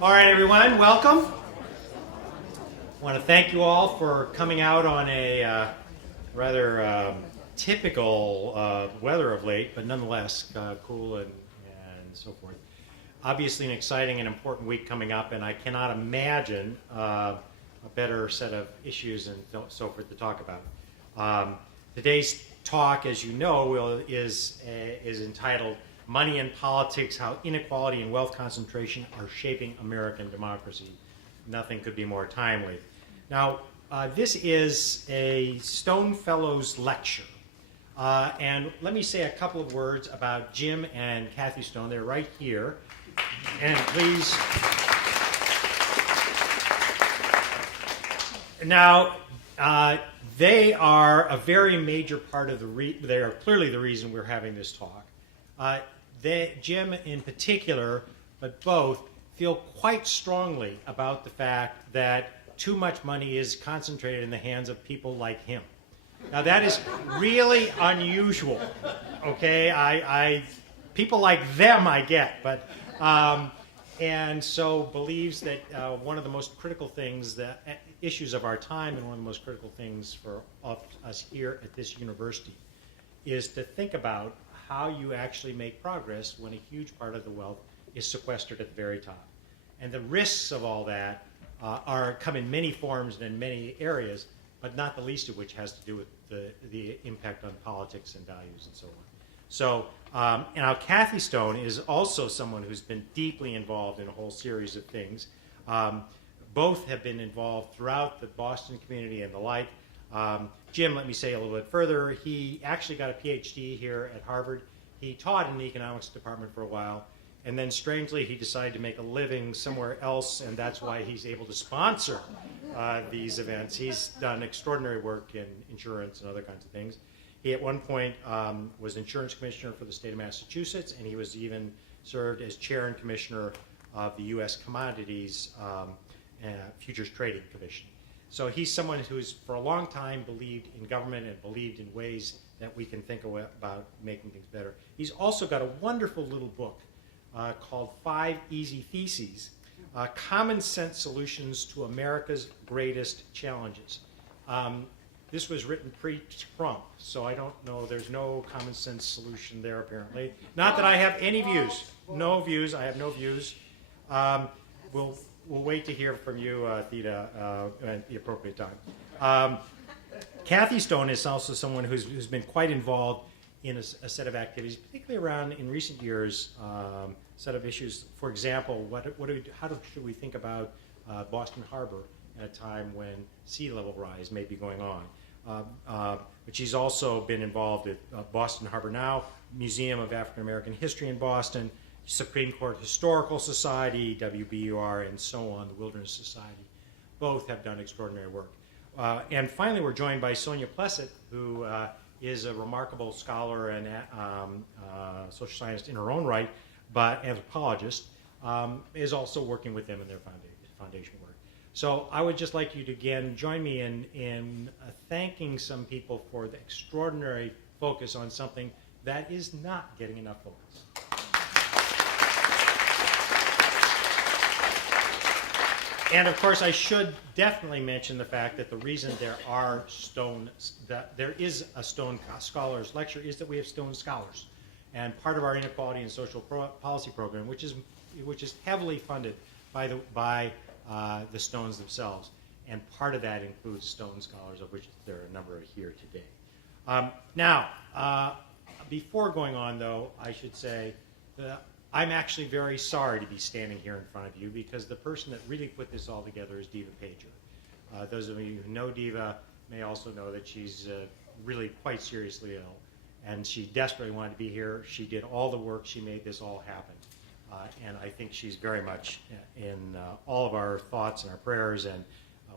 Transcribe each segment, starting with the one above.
All right, everyone, welcome. I want to thank you all for coming out on a rather typical weather of late, but nonetheless cool and so forth. Obviously an exciting and important week coming up, and I cannot imagine a better set of issues and so forth to talk about. Today's talk, as you know, is entitled Money and Politics, How Inequality and Wealth Concentration Are Shaping American Democracy. Nothing could be more timely. Now, this is a Stone Fellows lecture. And let me say a couple of words about Jim and Kathy Stone. They're right here. And please. Now, they are a very major part of they are clearly the reason we're having this talk. Jim in particular, but both, feel quite strongly about the fact that too much money is concentrated in the hands of people like him. Now that is really unusual, okay? People like them I get, but, and so believes that one of the most critical things, issues of our time and one of the most critical things for us here at this university is to think about how you actually make progress when a huge part of the wealth is sequestered at the very top. And the risks of all that come in many forms and in many areas, but not the least of which has to do with the impact on politics and values and so on. So, now Kathy Stone is also someone who's been deeply involved in a whole series of things. Both have been involved throughout the Boston community and the like. Jim, let me say a little bit further, he actually got a PhD here at Harvard. He taught in the economics department for a while, and then strangely he decided to make a living somewhere else, and that's why he's able to sponsor these events. He's done extraordinary work in insurance and other kinds of things. He at one point was insurance commissioner for the state of Massachusetts, and he was even served as chair and commissioner of the U.S. Commodities Futures Trading Commission. So he's someone who's for a long time believed in government and believed in ways that we can think about making things better. He's also got a wonderful little book called 5 Easy Theses, Common Sense Solutions to America's Greatest Challenges. This was written pre-Trump, so I don't know, there's no common sense solution there apparently. Not that I have any views. No views, I have no views. We'll wait to hear from you, Theda, at the appropriate time. Kathy Stone is also someone who's been quite involved in a set of activities, particularly around, in recent years, a set of issues. For example, how should we think about Boston Harbor at a time when sea level rise may be going on? But she's also been involved at Boston Harbor Now, Museum of African American History in Boston, Supreme Court Historical Society, WBUR, and so on, the Wilderness Society. Both have done extraordinary work. And finally, we're joined by Sonia Plessett, who is a remarkable scholar and social scientist in her own right, but anthropologist, is also working with them in their foundation work. So I would just like you to again join me in thanking some people for the extraordinary focus on something that is not getting enough focus. And of course, I should definitely mention the fact that the reason there is a Stone Scholars Lecture is that we have Stone Scholars. And part of our Inequality and Social Policy program, which is heavily funded by the Stones themselves, and part of that includes Stone Scholars, of which there are a number here today. Now, before going on, though, I should say that I'm actually very sorry to be standing here in front of you because the person that really put this all together is Diva Pager. Those of you who know Diva may also know that she's really quite seriously ill, and she desperately wanted to be here. She did all the work. She made this all happen. And I think she's very much in all of our thoughts and our prayers, and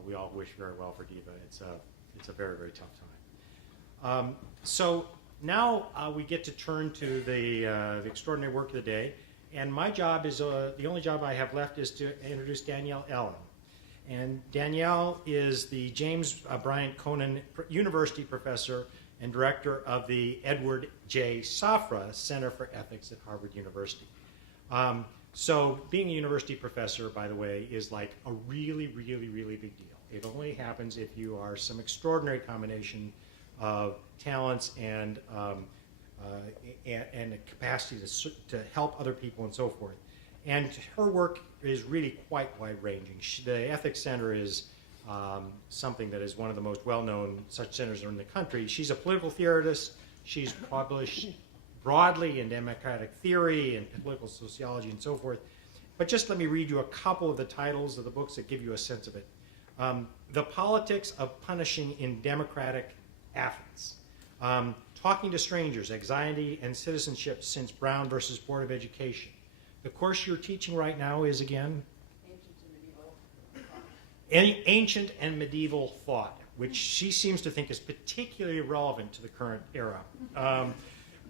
we all wish very well for Diva. It's a very, very tough time. So now we get to turn to the extraordinary work of the day, and my job is, the only job I have left is to introduce Danielle Ellen. And Danielle is the James Bryant Conan University Professor and Director of the Edward J. Safra Center for Ethics at Harvard University. So being a university professor, by the way, is like a really, really, really big deal. It only happens if you are some extraordinary combination of talents and a capacity to help other people and so forth. And her work is really quite wide-ranging. The Ethics Center is something that is one of the most well-known such centers in the country. She's a political theorist. She's published broadly in democratic theory and political sociology and so forth. But just let me read you a couple of the titles of the books that give you a sense of it. The Politics of Punishing in Democratic Athens. Talking to Strangers, Anxiety and Citizenship Since Brown versus Board of Education. The course you're teaching right now is, again? Ancient and Medieval Thought, which she seems to think is particularly relevant to the current era.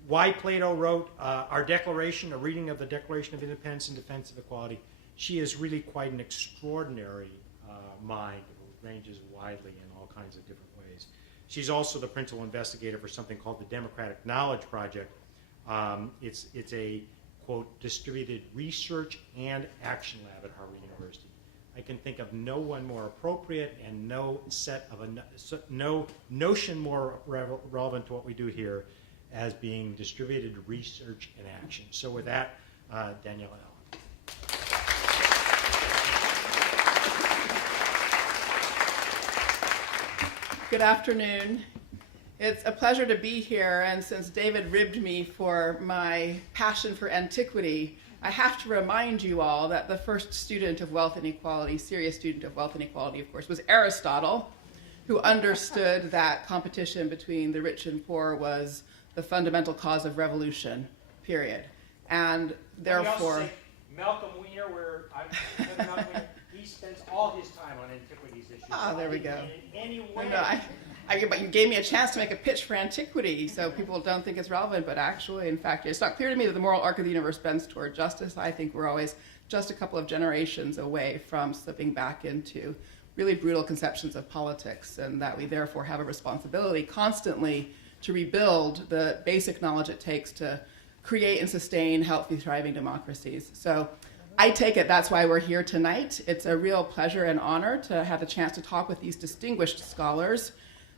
Why Plato wrote Our Declaration, a reading of the Declaration of Independence in Defense of Equality. She is really quite an extraordinary mind who ranges widely in all kinds of different ways. She's also the principal investigator for something called the Democratic Knowledge Project. It's a, quote, distributed research and action lab at Harvard University. I can think of no one more appropriate and no notion more relevant to what we do here as being distributed research and action. So with that, Danielle. Good afternoon. It's a pleasure to be here, and since David ribbed me for my passion for antiquity, I have to remind you all that the first student of wealth inequality, serious student of wealth inequality, of course, was Aristotle, who understood that competition between the rich and poor was the fundamental cause of revolution, period. And therefore... Malcolm Weiner, he spends all his time on antiquities issues. Ah, there we go. In any way. No, but you gave me a chance to make a pitch for antiquity, so people don't think it's relevant, but actually, in fact, it's not clear to me that the moral arc of the universe bends toward justice. I think we're always just a couple of generations away from slipping back into really brutal conceptions of politics, and that we therefore have a responsibility constantly to rebuild the basic knowledge it takes to create and sustain healthy, thriving democracies. So I take it that's why we're here tonight. It's a real pleasure and honor to have the chance to talk with these distinguished scholars.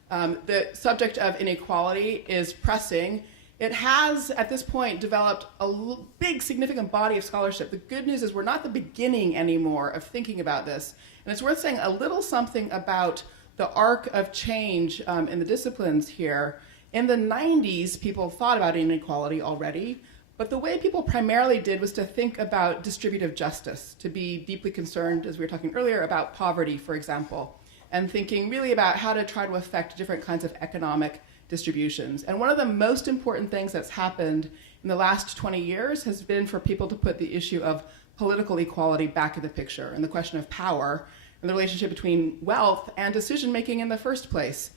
The subject of inequality is pressing. It has, at this point, developed a big, significant body of scholarship. The good news is we're not the beginning anymore of thinking about this. And it's worth saying a little something about the arc of change in the disciplines here. In the 90s, people thought about inequality already, but the way people primarily did was to think about distributive justice, to be deeply concerned, as we were talking earlier, about poverty, for example, and thinking really about how to try to affect different kinds of economic distributions. And one of the most important things that's happened in the last 20 years has been for people to put the issue of political equality back in the picture, and the question of power, and the relationship between wealth and decision-making in the first place.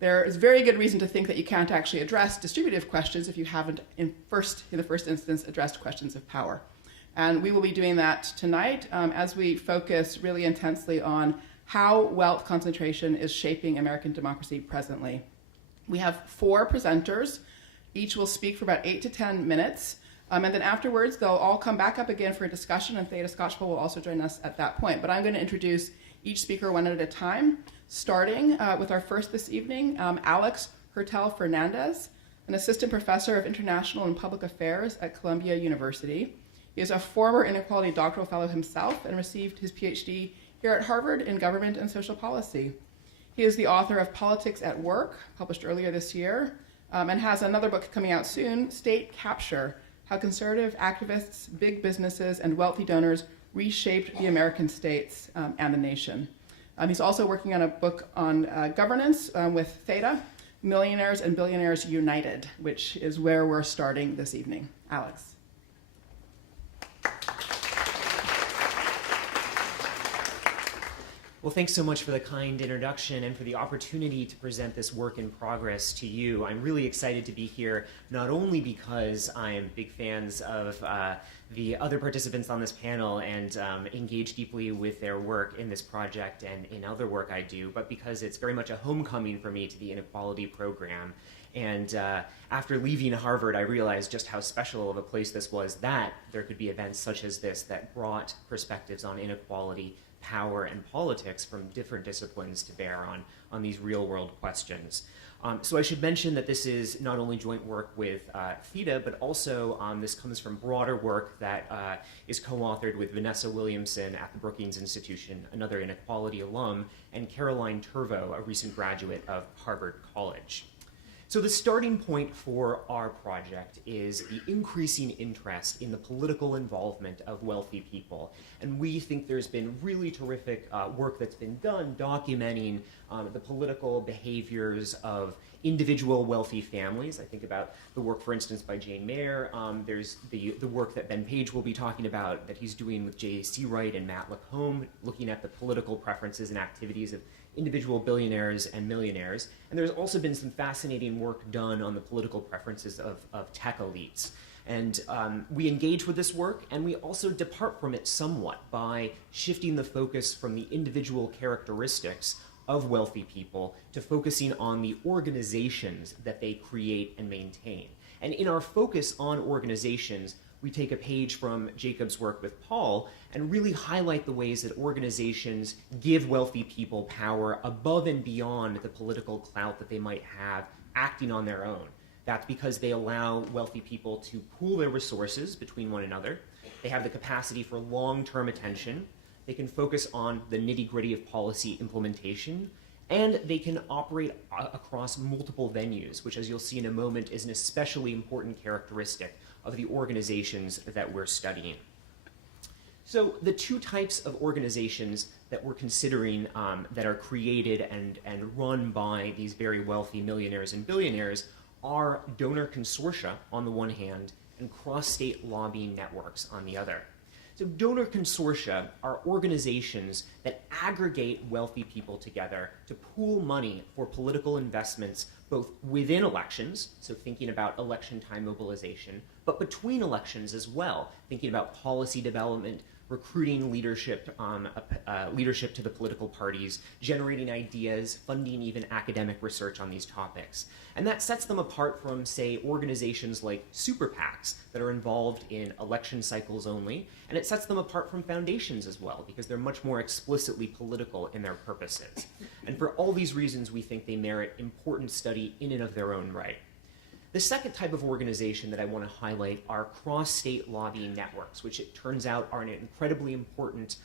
There is very good reason to think that you can't actually address distributive questions if you haven't, in the first instance, addressed questions of power. And we will be doing that tonight as we focus really intensely on how wealth concentration is shaping American democracy presently. We have 4 presenters. Each will speak for about 8 to 10 minutes. And then afterwards, they'll all come back up again for a discussion, and Theda Skocpol will also join us at that point. But I'm going to introduce each speaker one at a time, starting with our first this evening, Alex Hertel-Fernandez, an assistant professor of international and public affairs at Columbia University. He is a former inequality doctoral fellow himself and received his PhD here at Harvard in government and social policy. He is the author of Politics at Work, published earlier this year, and has another book coming out soon, State Capture, How Conservative Activists, Big Businesses, and Wealthy Donors Reshaped the American States and the Nation. He's also working on a book on governance with Theda, Millionaires and Billionaires United, which is where we're starting this evening. Alex. Well, thanks so much for the kind introduction and for the opportunity to present this work in progress to you. I'm really excited to be here, not only because I am big fans of the other participants on this panel and engage deeply with their work in this project and in other work I do, but because it's very much a homecoming for me to the Inequality program. And after leaving Harvard, I realized just how special of a place this was, that there could be events such as this that brought perspectives on inequality, power, and politics from different disciplines to bear on these real-world questions. So I should mention that this is not only joint work with Theda, but also this comes from broader work that is co-authored with Vanessa Williamson at the Brookings Institution, another inequality alum, and Caroline Turvo, a recent graduate of Harvard College. So the starting point for our project is the increasing interest in the political involvement of wealthy people. And we think there's been really terrific work that's been done documenting the political behaviors of individual wealthy families. I think about the work, for instance, by Jane Mayer. There's the work that Ben Page will be talking about that he's doing with J. Seawright and Matt Lacombe, looking at the political preferences and activities of individual billionaires and millionaires. And there's also been some fascinating work done on the political preferences of tech elites. And we engage with this work, and we also depart from it somewhat by shifting the focus from the individual characteristics of wealthy people to focusing on the organizations that they create and maintain. And in our focus on organizations, we take a page from Jacob's work with Paul and really highlight the ways that organizations give wealthy people power above and beyond the political clout that they might have acting on their own. That's because they allow wealthy people to pool their resources between one another. They have the capacity for long-term attention. They can focus on the nitty-gritty of policy implementation, and they can operate across multiple venues, which, as you'll see in a moment, is an especially important characteristic of the organizations that we're studying. So the two types of organizations that we're considering that are created and run by these very wealthy millionaires and billionaires are donor consortia on the one hand and cross-state lobbying networks on the other. So donor consortia are organizations that aggregate wealthy people together to pool money for political investments both within elections, so thinking about election time mobilization, but between elections as well, thinking about policy development, recruiting leadership to the political parties, generating ideas, funding even academic research on these topics. And that sets them apart from, say, organizations like super PACs that are involved in election cycles only, and it sets them apart from foundations as well, because they're much more explicitly political in their purposes. And for all these reasons, we think they merit important study in and of their own right. The second type of organization that I want to highlight are cross-state lobbying networks, which it turns out are an incredibly important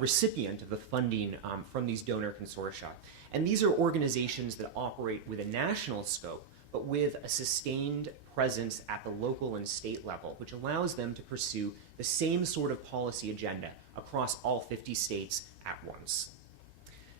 recipient of the funding from these donor consortia. And these are organizations that operate with a national scope, but with a sustained presence at the local and state level, which allows them to pursue the same sort of policy agenda across all 50 states at once.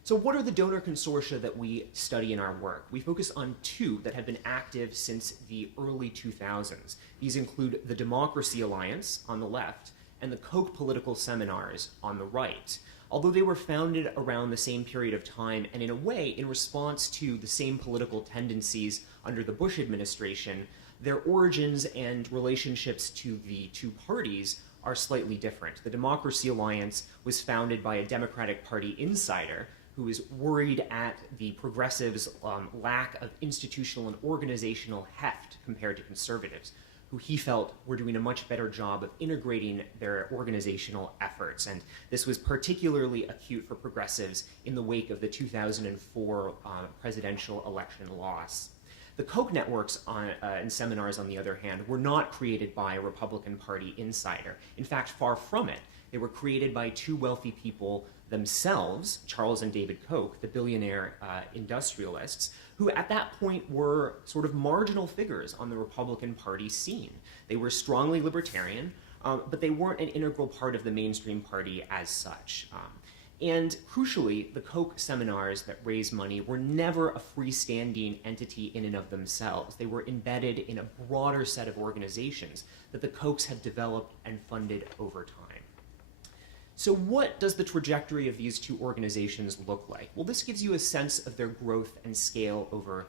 So what are the donor consortia that we study in our work? We focus on two that have been active since the early 2000s. These include the Democracy Alliance on the left and the Koch Political Seminars on the right. Although they were founded around the same period of time and in a way in response to the same political tendencies under the Bush administration, their origins and relationships to the two parties are slightly different. The Democracy Alliance was founded by a Democratic Party insider who is worried at the progressives' lack of institutional and organizational heft compared to conservatives, who he felt were doing a much better job of integrating their organizational efforts. And this was particularly acute for progressives in the wake of the 2004 presidential election loss. The Koch networks and seminars, on the other hand, were not created by a Republican Party insider. In fact, far from it. They were created by two wealthy people themselves, Charles and David Koch, the billionaire industrialists, who at that point were sort of marginal figures on the Republican Party scene. They were strongly libertarian, but they weren't an integral part of the mainstream party as such. And crucially, the Koch seminars that raised money were never a freestanding entity in and of themselves. They were embedded in a broader set of organizations that the Kochs had developed and funded over time. So what does the trajectory of these two organizations look like? Well, this gives you a sense of their growth and scale over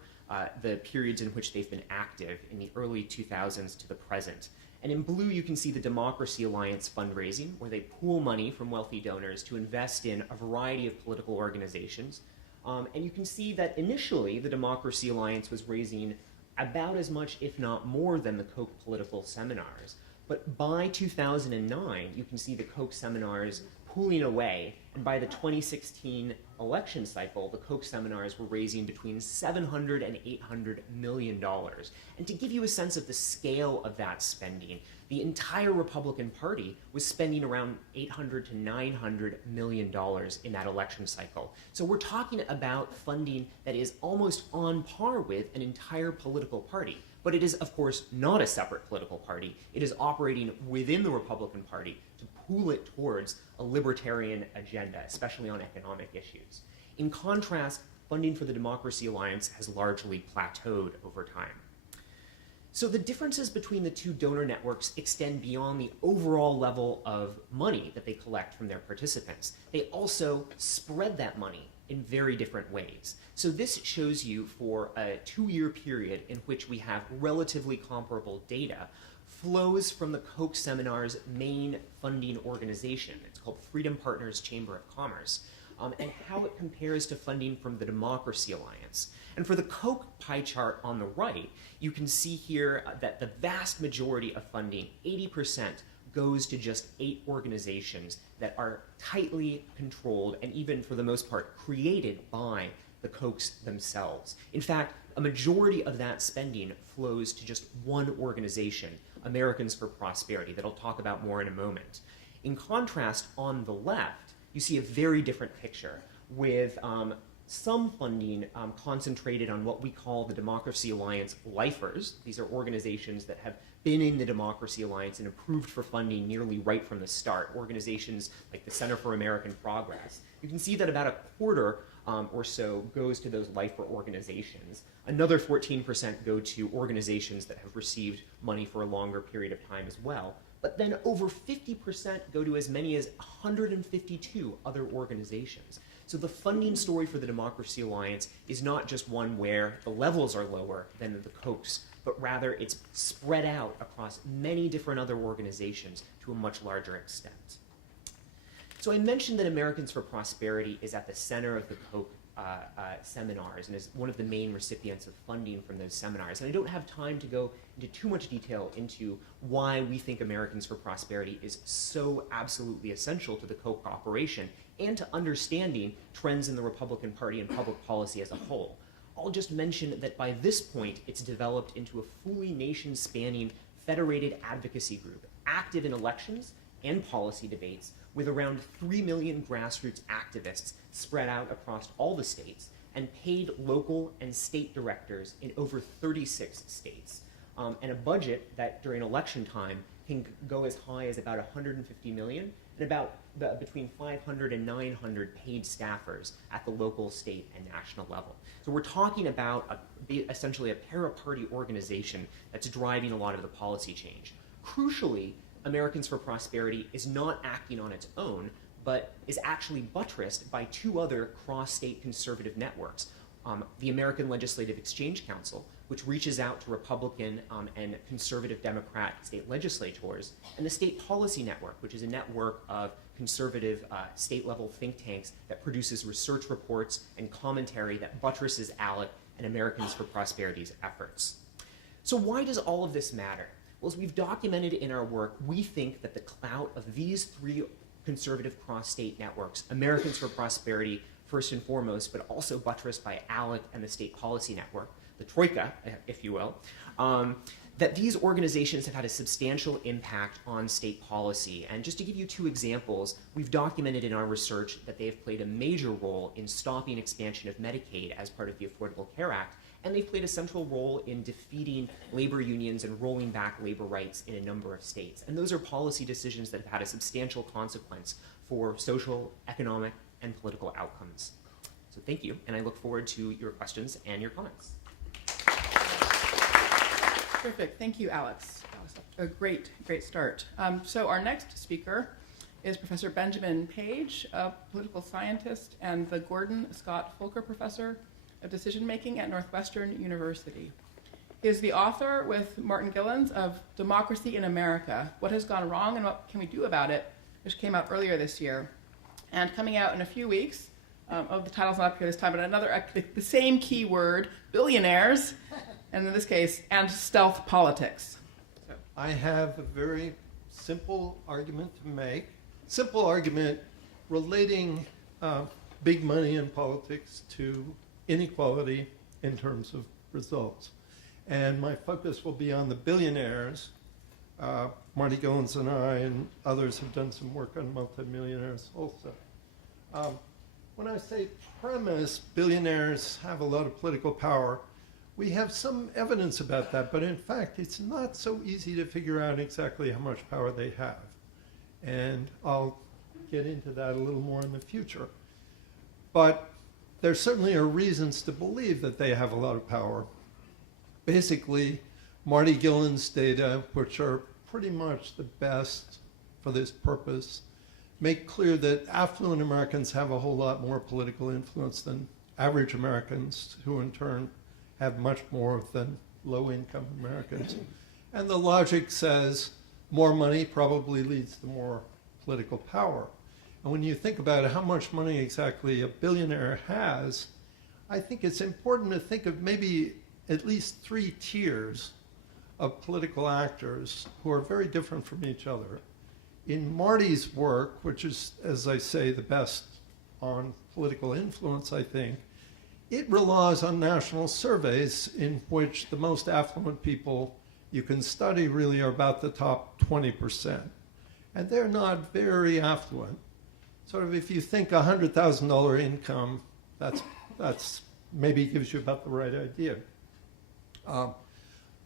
the periods in which they've been active in the early 2000s to the present. And in blue, you can see the Democracy Alliance fundraising, where they pool money from wealthy donors to invest in a variety of political organizations. And you can see that initially the Democracy Alliance was raising about as much, if not more, than the Koch political seminars. But by 2009, you can see the Koch seminars pooling away, and by the 2016 election cycle, the Koch seminars were raising between $700 and $800 million. And to give you a sense of the scale of that spending, the entire Republican Party was spending around $800 to $900 million in that election cycle. So we're talking about funding that is almost on par with an entire political party. But it is, of course, not a separate political party. It is operating within the Republican Party to pool it towards a libertarian agenda, especially on economic issues. In contrast, funding for the Democracy Alliance has largely plateaued over time. So the differences between the two donor networks extend beyond the overall level of money that they collect from their participants. They also spread that money in very different ways. So this shows you for a 2-year period in which we have relatively comparable data, flows from the Koch seminar's main funding organization. It's called Freedom Partners Chamber of Commerce, and how it compares to funding from the Democracy Alliance. And for the Koch pie chart on the right, you can see here that the vast majority of funding, 80%, goes to just 8 organizations that are tightly controlled and even, for the most part, created by the Kochs themselves. In fact, a majority of that spending flows to just one organization, Americans for Prosperity, that I'll talk about more in a moment. In contrast, on the left, you see a very different picture with some funding concentrated on what we call the Democracy Alliance lifers. These are organizations that have been in the Democracy Alliance and approved for funding nearly right from the start, organizations like the Center for American Progress. You can see that about a quarter or so goes to those lifer organizations. Another 14% go to organizations that have received money for a longer period of time as well. But then over 50% go to as many as 152 other organizations. So the funding story for the Democracy Alliance is not just one where the levels are lower than the Kochs, but rather it's spread out across many different other organizations to a much larger extent. So I mentioned that Americans for Prosperity is at the center of the Koch seminars and is one of the main recipients of funding from those seminars. And I don't have time to go into too much detail into why we think Americans for Prosperity is so absolutely essential to the Koch operation and to understanding trends in the Republican Party and public policy as a whole. I'll just mention that by this point, it's developed into a fully nation-spanning federated advocacy group, active in elections and policy debates, with around 3 million grassroots activists spread out across all the states and paid local and state directors in over 36 states, and a budget that during election time can go as high as about 150 million and about between 500 and 900 paid staffers at the local, state, and national level. So we're talking about essentially a para-party organization that's driving a lot of the policy change. Crucially, Americans for Prosperity is not acting on its own, but is actually buttressed by 2 other cross-state conservative networks. The American Legislative Exchange Council, which reaches out to Republican and conservative Democrat state legislators, and the State Policy Network, which is a network of conservative state-level think tanks that produces research reports and commentary that buttresses ALEC and Americans for Prosperity's efforts. So why does all of this matter? Well, as we've documented in our work, we think that the clout of these 3 conservative cross-state networks, Americans for Prosperity first and foremost, but also buttressed by ALEC and the State Policy Network, the Troika, if you will, that these organizations have had a substantial impact on state policy. And just to give you 2 examples, we've documented in our research that they have played a major role in stopping expansion of Medicaid as part of the Affordable Care Act, and they've played a central role in defeating labor unions and rolling back labor rights in a number of states. And those are policy decisions that have had a substantial consequence for social, economic, and political outcomes. So thank you, and I look forward to your questions and your comments. Terrific. Thank you, Alex. A great start. So our next speaker is Professor Benjamin Page, a political scientist and the Gordon Scott Fulker Professor of Decision Making at Northwestern University. He is the author, with Martin Gillens, of Democracy in America, What Has Gone Wrong and What Can We Do About It, which came out earlier this year. And coming out in a few weeks, the title's not up here this time, but another, the same keyword, billionaires, and in this case, and stealth politics. So. I have a very simple argument to make. Simple argument relating big money in politics to inequality in terms of results. And my focus will be on the billionaires. Marty Gillens and I and others have done some work on multimillionaires also. When I say premise, billionaires have a lot of political power, we have some evidence about that, but in fact, it's not so easy to figure out exactly how much power they have. And I'll get into that a little more in the future. But there certainly are reasons to believe that they have a lot of power. Basically, Marty Gillen's data, which are pretty much the best for this purpose, make clear that affluent Americans have a whole lot more political influence than average Americans, who in turn have much more than low-income Americans. And the logic says more money probably leads to more political power. And when you think about how much money exactly a billionaire has, I think it's important to think of maybe at least 3 tiers of political actors who are very different from each other. In Marty's work, which is, as I say, the best on political influence, I think, it relies on national surveys in which the most affluent people you can study really are about the top 20%. And they're not very affluent. Sort of if you think $100,000 income, that's maybe gives you about the right idea.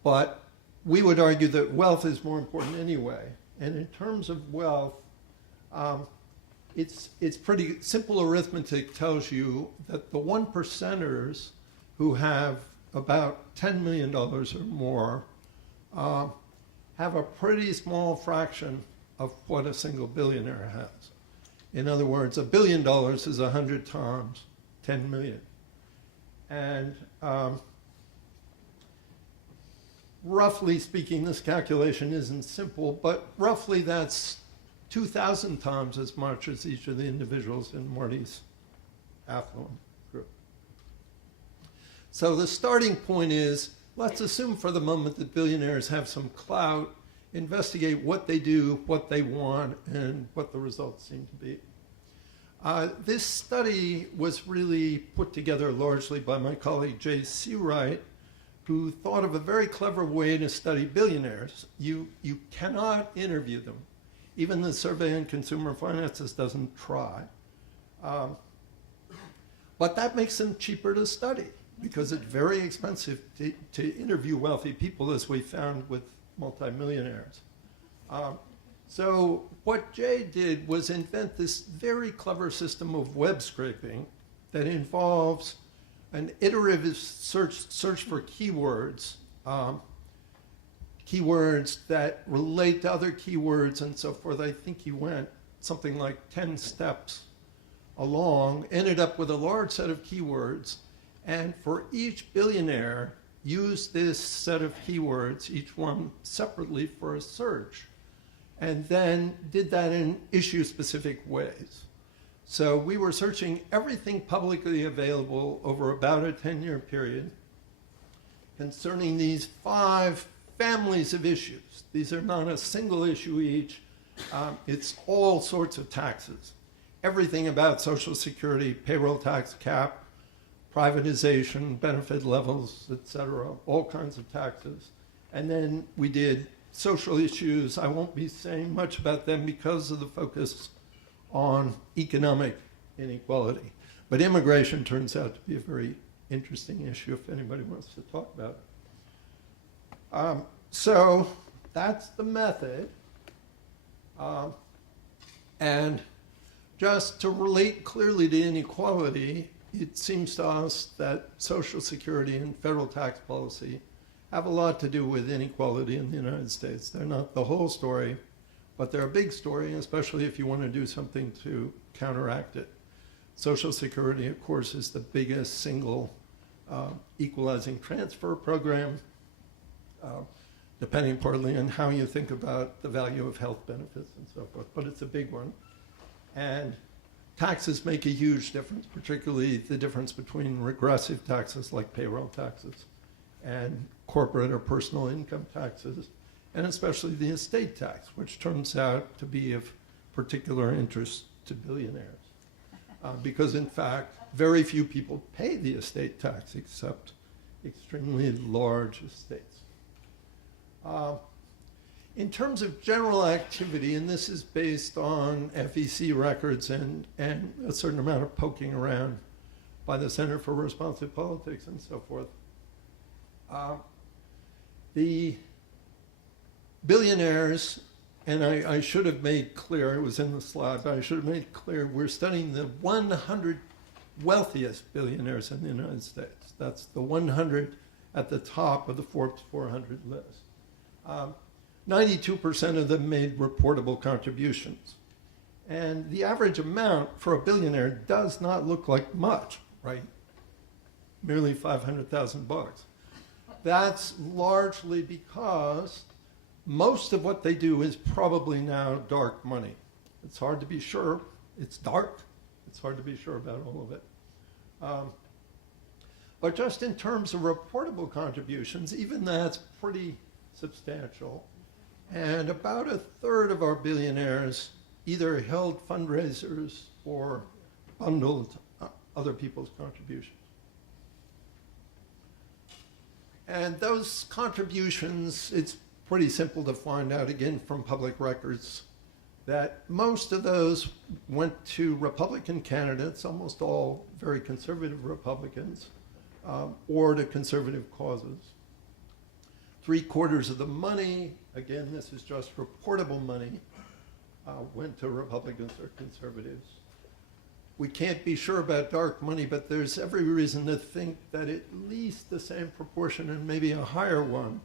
But we would argue that wealth is more important anyway. And in terms of wealth, it's pretty simple arithmetic tells you that the 1%ers who have about $10 million or more have a pretty small fraction of what a single billionaire has. In other words, $1 billion is 100 times 10 million. And roughly speaking, this calculation isn't simple, but roughly that's 2,000 times as much as each of the individuals in Marty's affluent group. So the starting point is, let's assume for the moment that billionaires have some clout, investigate what they do, what they want, and what the results seem to be. This study was really put together largely by my colleague Jay Seawright, who thought of a very clever way to study billionaires. You cannot interview them. Even the Survey on Consumer Finances doesn't try. But that makes them cheaper to study because it's very expensive to interview wealthy people, as we found with multimillionaires. So what Jay did was invent this very clever system of web scraping that involves an iterative search for keywords, keywords that relate to other keywords and so forth. I think he went something like 10 steps along, ended up with a large set of keywords, and for each billionaire, used this set of keywords, each one separately, for a search, and then did that in issue-specific ways. So we were searching everything publicly available over about a 10-year period concerning these 5 families of issues. These are not a single issue each. It's all sorts of taxes. Everything about Social Security, payroll tax cap, privatization, benefit levels, et cetera, all kinds of taxes. And then we did social issues. I won't be saying much about them because of the focus on economic inequality. But immigration turns out to be a very interesting issue if anybody wants to talk about it. So that's the method. And just to relate clearly to inequality, it seems to us that Social Security and federal tax policy have a lot to do with inequality in the United States. They're not the whole story, but they're a big story, especially if you want to do something to counteract it. Social Security, of course, is the biggest single equalizing transfer program, depending partly on how you think about the value of health benefits and so forth, but it's a big one. And taxes make a huge difference, particularly the difference between regressive taxes like payroll taxes and corporate or personal income taxes, and especially the estate tax, which turns out to be of particular interest to billionaires. Because in fact, very few people pay the estate tax except extremely large estates. In terms of general activity, and this is based on FEC records and a certain amount of poking around by the Center for Responsive Politics and so forth, the billionaires, and I should have made clear, it was in the slide, but I should have made clear, we're studying the 100 wealthiest billionaires in the United States. That's the 100 at the top of the Forbes 400 list. 92% of them made reportable contributions. And the average amount for a billionaire does not look like much, right? Merely $500,000. That's largely because most of what they do is probably now dark money. It's hard to be sure. It's dark. It's hard to be sure about all of it. But just in terms of reportable contributions, even that's pretty substantial. And about a third of our billionaires either held fundraisers or bundled other people's contributions. And those contributions, it's pretty simple to find out again from public records that most of those went to Republican candidates, almost all very conservative Republicans, or to conservative causes. 3/4 of the money, again, this is just reportable money, went to Republicans or conservatives. We can't be sure about dark money, but there's every reason to think that at least the same proportion and maybe a higher one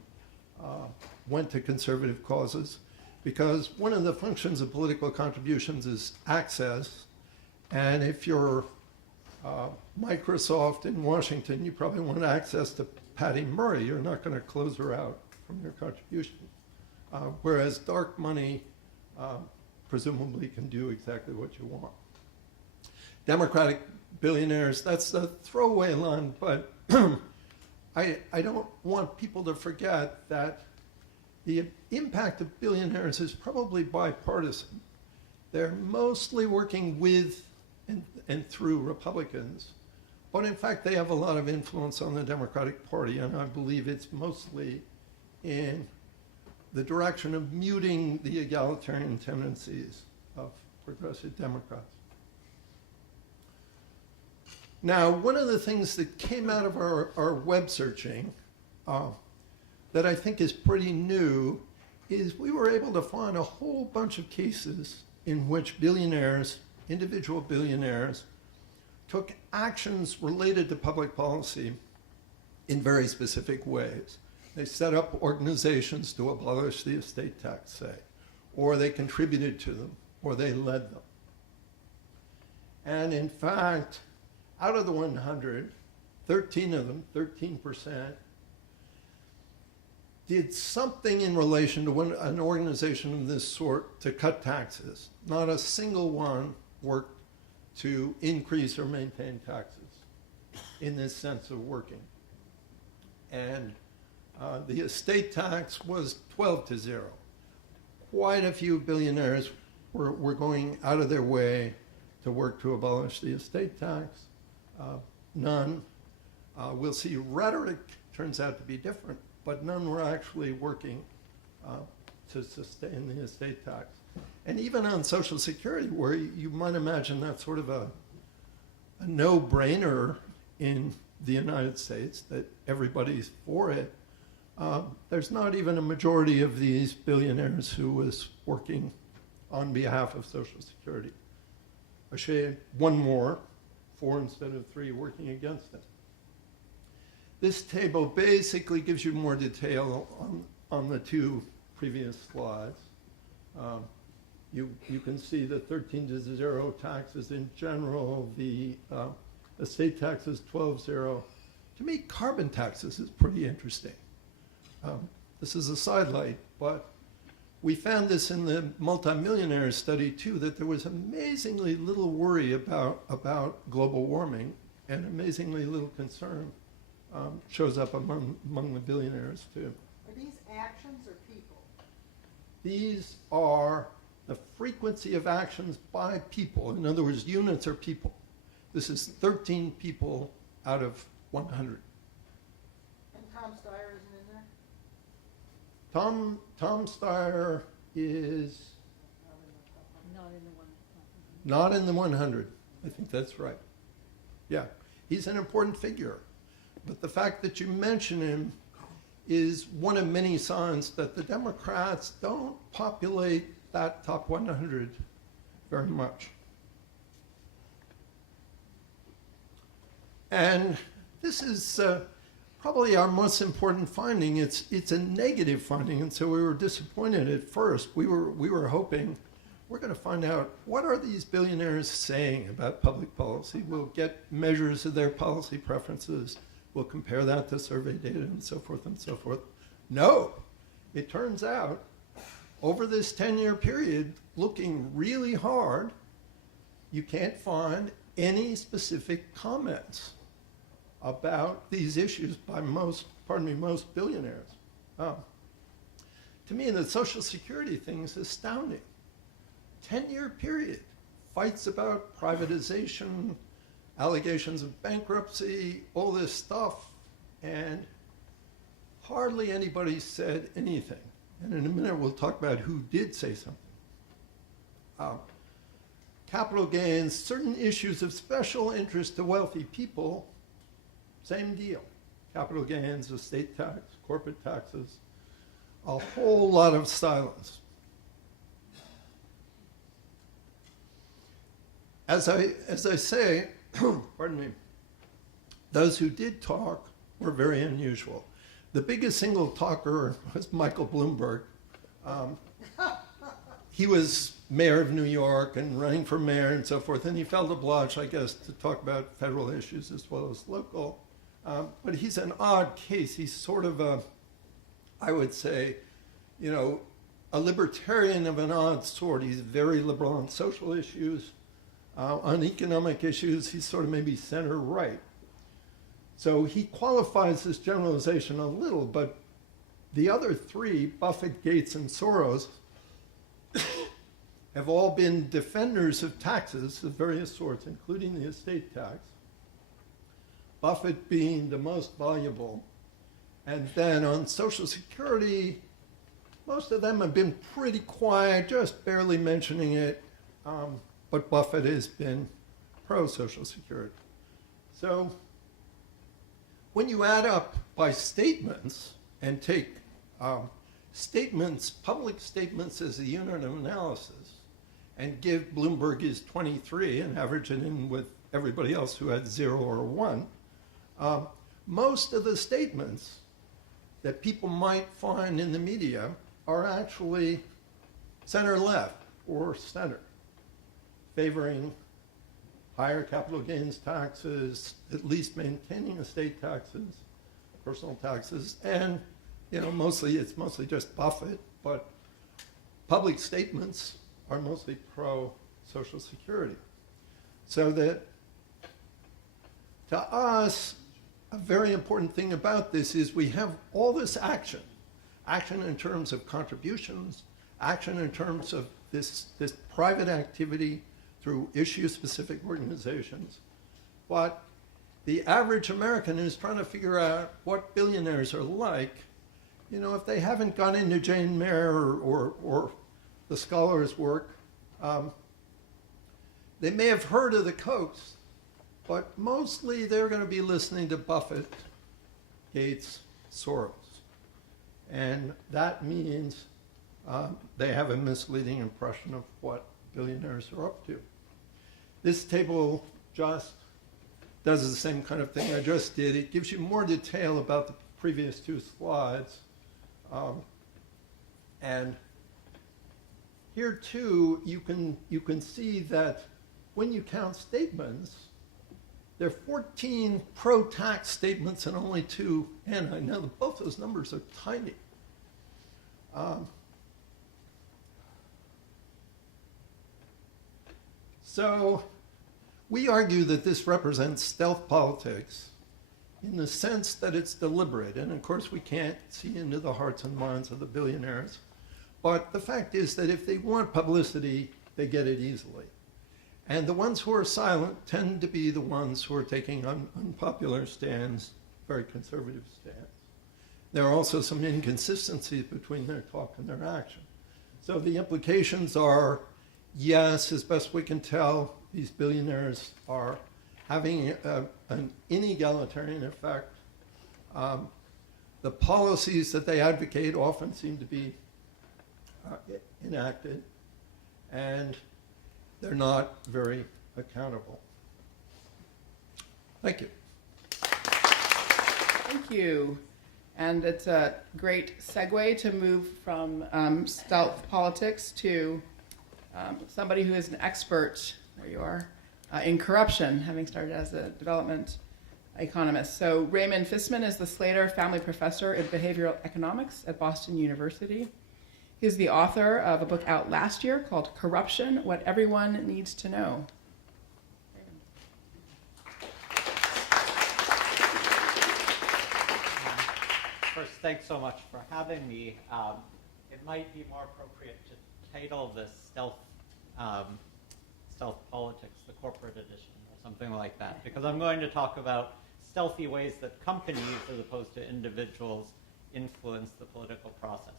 went to conservative causes, because one of the functions of political contributions is access. And if you're Microsoft in Washington, you probably want access to Patty Murray. You're not going to close her out from your contribution. Whereas dark money presumably can do exactly what you want. Democratic billionaires, that's a throwaway line, but I don't want people to forget that the impact of billionaires is probably bipartisan. They're mostly working with and through Republicans, but in fact they have a lot of influence on the Democratic Party, and I believe it's mostly in the direction of muting the egalitarian tendencies of progressive Democrats. Now, one of the things that came out of our web searching that I think is pretty new is we were able to find a whole bunch of cases in which billionaires, individual billionaires, took actions related to public policy in very specific ways. They set up organizations to abolish the estate tax, say, or they contributed to them, or they led them. And in fact, out of the 100, 13 of them, 13%, did something in relation to an organization of this sort to cut taxes. Not a single one worked to increase or maintain taxes in this sense of working. And the estate tax was 12-0. Quite a few billionaires were going out of their way to work to abolish the estate tax. None. We'll see rhetoric turns out to be different, but none were actually working to sustain the estate tax. And even on Social Security, where you might imagine that's sort of a no-brainer in the United States, that everybody's for it, there's not even a majority of these billionaires who was working on behalf of Social Security. I shade one more, 4 instead of 3 working against it. This table basically gives you more detail on the 2 previous slides. You can see the 13-0 taxes in general, the estate tax is 12-0. To me, carbon taxes is pretty interesting. This is a sidelight, but we found this in the multimillionaire study too, that there was amazingly little worry about global warming, and amazingly little concern shows up among the billionaires too. Are these actions or people? These are the frequency of actions by people. In other words, units are people. This is 13 people out of 100. And Tom Steyer isn't in there? Tom Steyer is Not in the one. not in the 100. I think that's right. Yeah, he's an important figure. But the fact that you mention him is one of many signs that the Democrats don't populate that top 100 very much. And this is probably our most important finding. It's a negative finding, and so we were disappointed at first. We were hoping we're going to find out what are these billionaires saying about public policy. We'll get measures of their policy preferences. We'll compare that to survey data and so forth and so forth. No, it turns out over this 10-year period, looking really hard, you can't find any specific comments about these issues by most billionaires. To me, the Social Security thing is astounding. 10-year period, fights about privatization, allegations of bankruptcy, all this stuff, and hardly anybody said anything. And in a minute, we'll talk about who did say something. Capital gains, certain issues of special interest to wealthy people, same deal. Capital gains, estate tax, corporate taxes, a whole lot of silence. As I say, pardon me, those who did talk were very unusual. The biggest single talker was Michael Bloomberg. He was mayor of New York and running for mayor and so forth, and he felt obliged, I guess, to talk about federal issues as well as local. But he's an odd case. He's sort of I would say, a libertarian of an odd sort. He's very liberal on social issues. On economic issues, he's sort of maybe center-right. So he qualifies this generalization a little, but the other three, Buffett, Gates, and Soros, have all been defenders of taxes of various sorts, including the estate tax. Buffett being the most valuable. And then on Social Security, most of them have been pretty quiet, just barely mentioning it. But Buffett has been pro-Social Security. So when you add up by statements and take public statements as a unit of analysis, and give Bloomberg his 23 and average it in with everybody else who had 0 or 1, most of the statements that people might find in the media are actually center-left or center, favoring higher capital gains taxes, at least maintaining estate taxes, personal taxes, and it's mostly just Buffett, but public statements are mostly pro-Social Security. So that, to us, a very important thing about this is we have all this action in terms of contributions, action in terms of this private activity through issue-specific organizations. But the average American who's trying to figure out what billionaires are like, if they haven't gone into Jane Mayer or the scholars' work, they may have heard of the Kochs, but mostly they're going to be listening to Buffett, Gates, Soros. And that means they have a misleading impression of what billionaires are up to. This table just does the same kind of thing I just did. It gives you more detail about the previous two slides. And here too, you can see that when you count statements, there are 14 pro-tax statements and only 2 anti. Now, both those numbers are tiny. So we argue that this represents stealth politics in the sense that it's deliberate. And of course, we can't see into the hearts and minds of the billionaires. But the fact is that if they want publicity, they get it easily. And the ones who are silent tend to be the ones who are taking unpopular stands, very conservative stands. There are also some inconsistencies between their talk and their action. So the implications are, yes, as best we can tell, these billionaires are having an inegalitarian effect. The policies that they advocate often seem to be enacted, and they're not very accountable. Thank you. Thank you. And it's a great segue to move from stealth politics to somebody who is an expert, there you are, in corruption, having started as a development economist. So Raymond Fisman is the Slater Family Professor in Behavioral Economics at Boston University. He's the author of a book out last year called Corruption, What Everyone Needs to Know. First, thanks so much for having me. It might be more appropriate to title this Stealth Politics, the corporate edition, or something like that, because I'm going to talk about stealthy ways that companies, as opposed to individuals, influence the political process.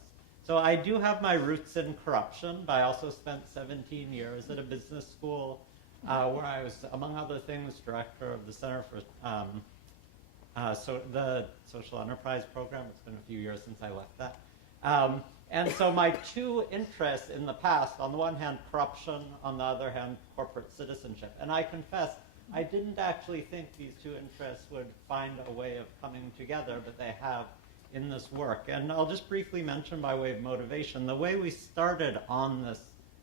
So I do have my roots in corruption, but I also spent 17 years at a business school where I was, among other things, director of the Center for the Social Enterprise Program. It's been a few years since I left that. And so my two interests in the past, on the one hand, corruption, on the other hand, corporate citizenship. And I confess, I didn't actually think these two interests would find a way of coming together, but they have in this work. And I'll just briefly mention by way of motivation, the way we started on this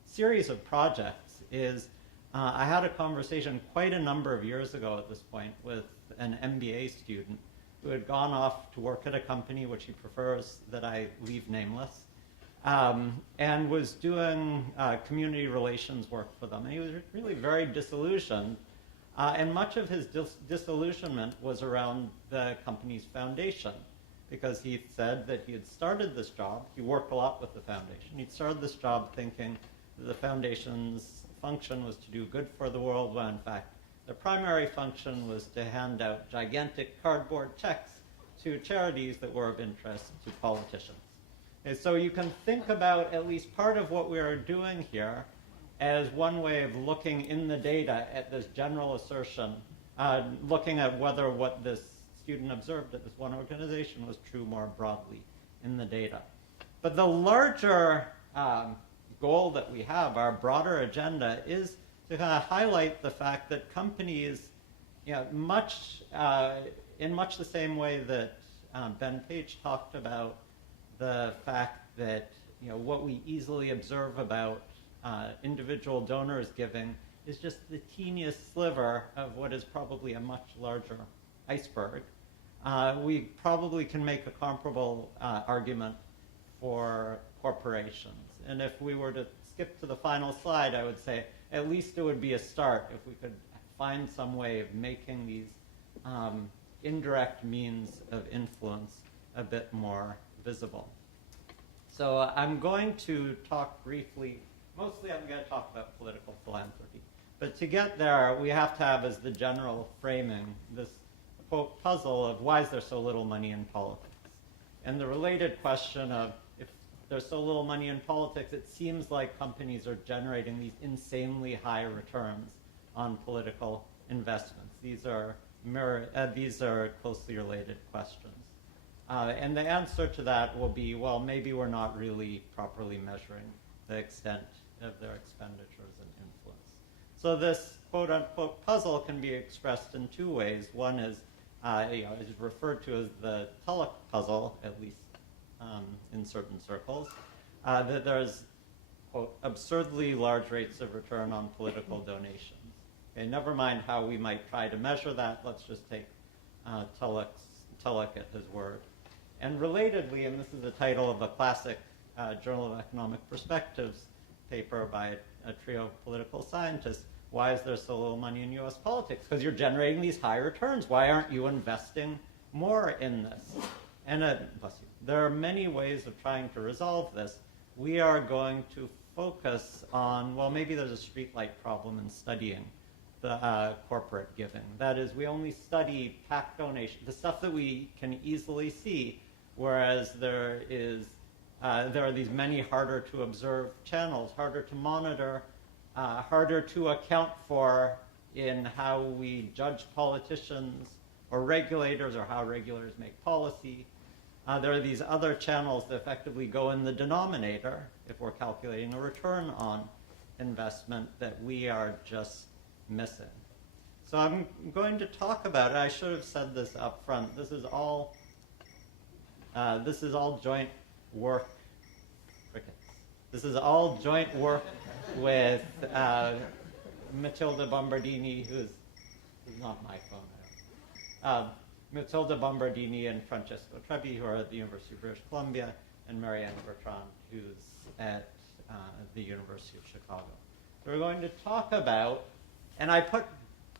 series of projects is I had a conversation quite a number of years ago at this point with an MBA student who had gone off to work at a company which he prefers that I leave nameless, and was doing community relations work for them. And he was really very disillusioned. And much of his disillusionment was around the company's foundation, because he said that he had started this job. He worked a lot with the foundation. He'd started this job thinking that the foundation's function was to do good for the world, when in fact their primary function was to hand out gigantic cardboard checks to charities that were of interest to politicians. And so you can think about at least part of what we are doing here as one way of looking in the data at this general assertion, looking at whether what this student observed at this one organization was true more broadly in the data. But the larger goal that we have, our broader agenda, is to kind of highlight the fact that companies, in much the same way that Ben Page talked about the fact that what we easily observe about individual donors giving is just the teeniest sliver of what is probably a much larger iceberg. We probably can make a comparable argument for corporations. And if we were to skip to the final slide, I would say at least it would be a start if we could find some way of making these indirect means of influence a bit more visible. So I'm going to talk briefly, mostly I'm going to talk about political philanthropy. But to get there, we have to have as the general framing this quote puzzle of why is there so little money in politics? And the related question of if there's so little money in politics, it seems like companies are generating these insanely high returns on political investments. These are closely related questions. And the answer to that will be, well, maybe we're not really properly measuring the extent of their expenditures and influence. So this quote-unquote puzzle can be expressed in two ways. One is, is referred to as the Tullock puzzle, at least in certain circles, that there's, quote, absurdly large rates of return on political donations. Okay, never mind how we might try to measure that. Let's just take Tullock at his word. And relatedly, and this is the title of a classic Journal of Economic Perspectives paper by a trio of political scientists, why is there so little money in U.S. politics? Because you're generating these high returns. Why aren't you investing more in this? And bless you. There are many ways of trying to resolve this. We are going to focus on, well, maybe there's a streetlight problem in studying the corporate giving. That is, we only study PAC donation, the stuff that we can easily see, whereas there are these many harder to observe channels, harder to monitor, harder to account for in how we judge politicians or regulators, or how regulators make policy. There are these other channels that effectively go in the denominator if we're calculating a return on investment that we are just missing. So I'm going to talk about it. I should have said this up front. This is all joint work. Crickets. This is all joint work with Matilda Bombardini, who's not my phone. Matilda Bombardini and Francesco Trebi, who are at the University of British Columbia, and Marianne Bertrand, who's at the University of Chicago. So we're going to talk about, and I put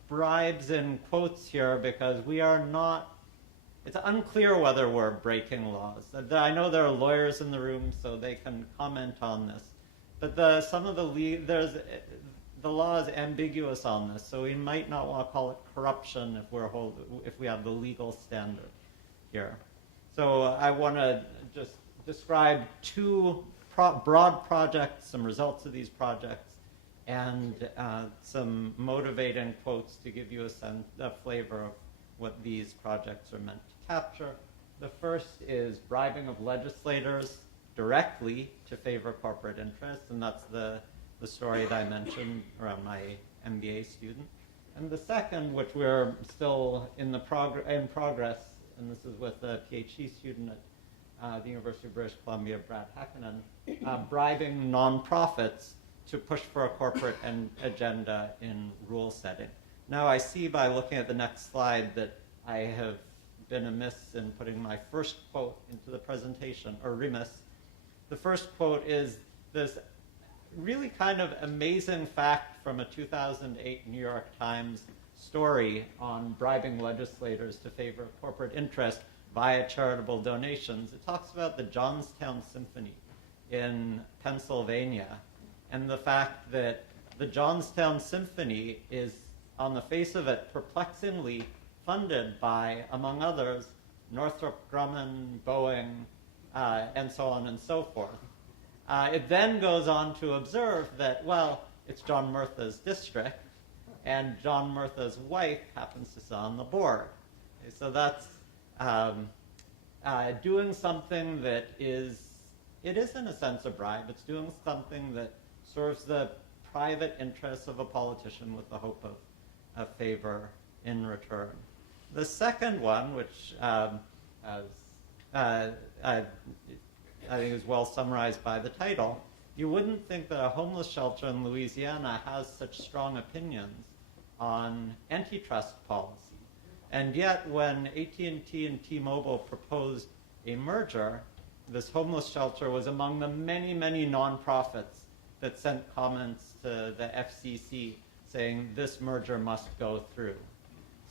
bribes in quotes here because we are not, it's unclear whether we're breaking laws. I know there are lawyers in the room, so they can comment on this. But the law is ambiguous on this, so we might not want to call it corruption if we have the legal standard here. So I want to just describe two broad projects, some results of these projects, and some motivating quotes to give you a flavor of what these projects are meant to capture. The first is bribing of legislators directly to favor corporate interests, and that's the story that I mentioned around my MBA student. And the second, which we're still in progress, and this is with a PhD student at the University of British Columbia, Brad Hakkinen, bribing nonprofits to push for a corporate agenda in rule setting. Now I see by looking at the next slide that I have been amiss in putting my first quote into the presentation, or remiss. The first quote is this really kind of amazing fact from a 2008 New York Times story on bribing legislators to favor corporate interest via charitable donations. It talks about the Johnstown Symphony in Pennsylvania and the fact that the Johnstown Symphony is, on the face of it, perplexingly funded by, among others, Northrop Grumman, Boeing, and so on and so forth. It then goes on to observe that, well, it's John Murtha's district, and John Murtha's wife happens to sit on the board. Okay, so that's doing something that is in a sense a bribe. It's doing something that serves the private interests of a politician with the hope of a favor in return. The second one, which I think is well summarized by the title, you wouldn't think that a homeless shelter in Louisiana has such strong opinions on antitrust policy. And yet when AT&T and T-Mobile proposed a merger, this homeless shelter was among the many, many nonprofits that sent comments to the FCC saying this merger must go through.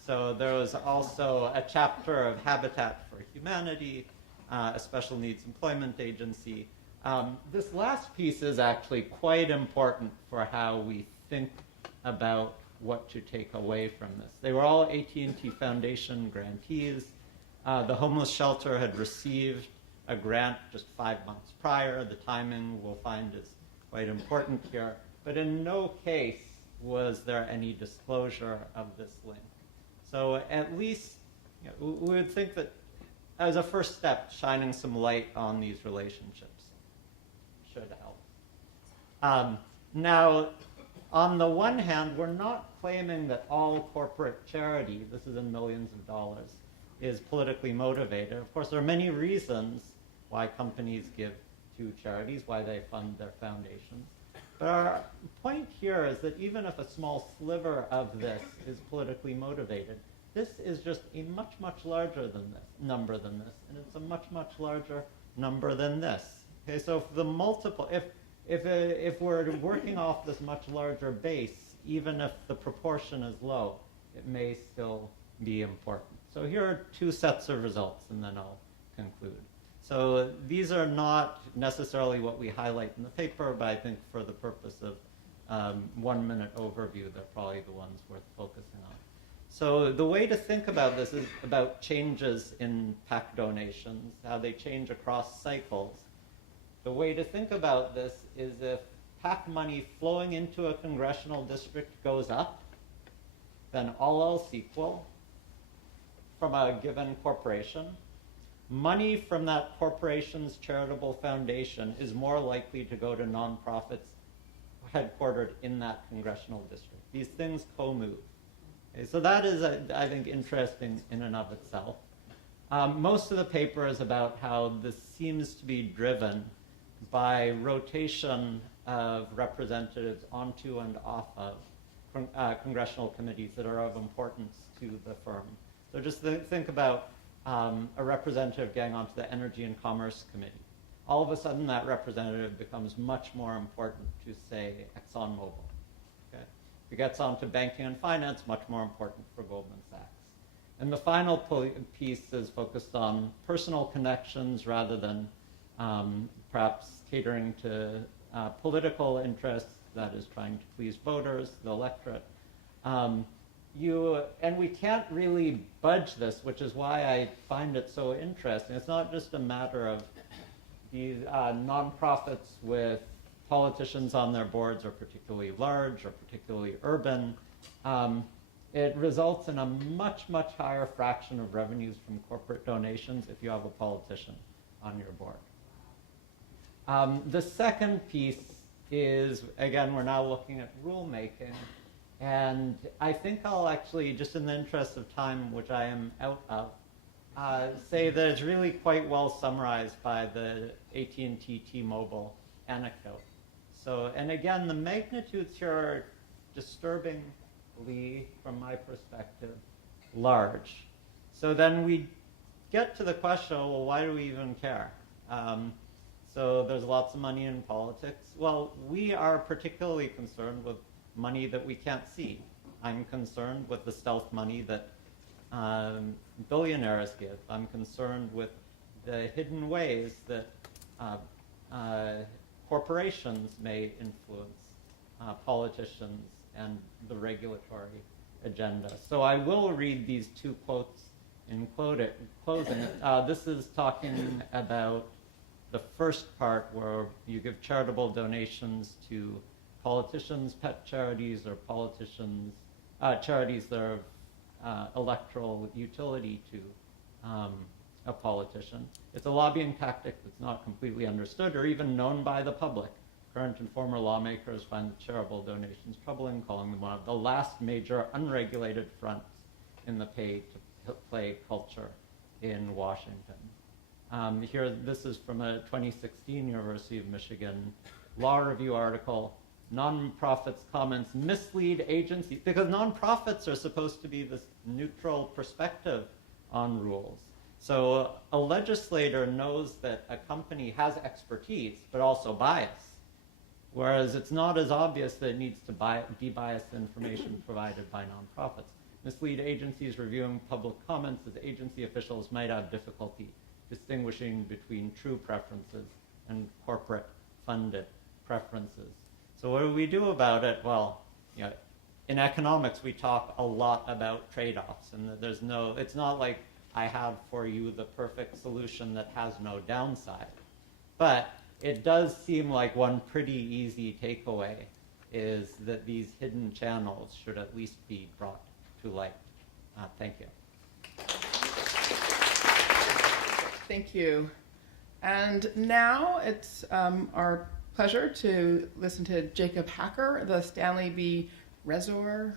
So there was also a chapter of Habitat for Humanity, a special needs employment agency. This last piece is actually quite important for how we think about what to take away from this. They were all AT&T Foundation grantees. The homeless shelter had received a grant just 5 months prior. The timing, we'll find, is quite important here. But in no case was there any disclosure of this link. So at least we would think that as a first step, shining some light on these relationships should help. Now, on the one hand, we're not claiming that all corporate charity, this is in millions of dollars, is politically motivated. Of course, there are many reasons why companies give to charities, why they fund their foundations. But our point here is that even if a small sliver of this is politically motivated, this is just a much, much larger number than this, and it's a much, much larger number than this. Okay, so if the multiple, if we're working off this much larger base, even if the proportion is low, it may still be important. So here are two sets of results, and then I'll conclude. So these are not necessarily what we highlight in the paper, but I think for the purpose of 1 minute overview, they're probably the ones worth focusing on. So the way to think about this is about changes in PAC donations, how they change across cycles. The way to think about this is if PAC money flowing into a congressional district goes up, then all else equal, from a given corporation, money from that corporation's charitable foundation is more likely to go to nonprofits headquartered in that congressional district. These things co-move. Okay, so that is, I think, interesting in and of itself. Most of the paper is about how this seems to be driven by rotation of representatives onto and off of congressional committees that are of importance to the firm. So just think about a representative getting onto the Energy and Commerce Committee. All of a sudden, that representative becomes much more important to, say, ExxonMobil. Okay? If it gets onto banking and finance, much more important for Goldman Sachs. And the final piece is focused on personal connections rather than perhaps catering to political interests, that is trying to please voters, the electorate. And we can't really budge this, which is why I find it so interesting. It's not just a matter of these nonprofits with politicians on their boards are particularly large or particularly urban. It results in a much, much higher fraction of revenues from corporate donations if you have a politician on your board. The second piece is, again, we're now looking at rulemaking. And I think I'll actually, just in the interest of time, which I am out of, say that it's really quite well summarized by the AT&T T-Mobile anecdote. So, and again, the magnitudes here are disturbingly, from my perspective, large. So then we get to the question, well, why do we even care? So there's lots of money in politics. Well, we are particularly concerned with money that we can't see. I'm concerned with the stealth money that billionaires give. I'm concerned with the hidden ways that corporations may influence politicians and the regulatory agenda. So I will read these two quotes in closing. This is talking about the first part where you give charitable donations to politicians, pet charities, or politicians, charities that are of electoral utility to a politician. It's a lobbying tactic that's not completely understood or even known by the public. Current and former lawmakers find the charitable donations troubling, calling them one of the last major unregulated fronts in the pay-to-play culture in Washington. Here, this is from a 2016 University of Michigan Law Review article. Nonprofits' comments mislead agencies, because nonprofits are supposed to be this neutral perspective on rules. So a legislator knows that a company has expertise, but also bias, whereas it's not as obvious that it needs to de-bias the information provided by nonprofits. Mislead agencies reviewing public comments as agency officials might have difficulty distinguishing between true preferences and corporate funded preferences. So what do we do about it? Well, you know, in economics, we talk a lot about trade-offs, and there's no, it's not like I have for you the perfect solution that has no downside. But it does seem like one pretty easy takeaway is that these hidden channels should at least be brought to light. Thank you. Thank you. And now it's our pleasure to listen to Jacob Hacker, the Stanley B. Resor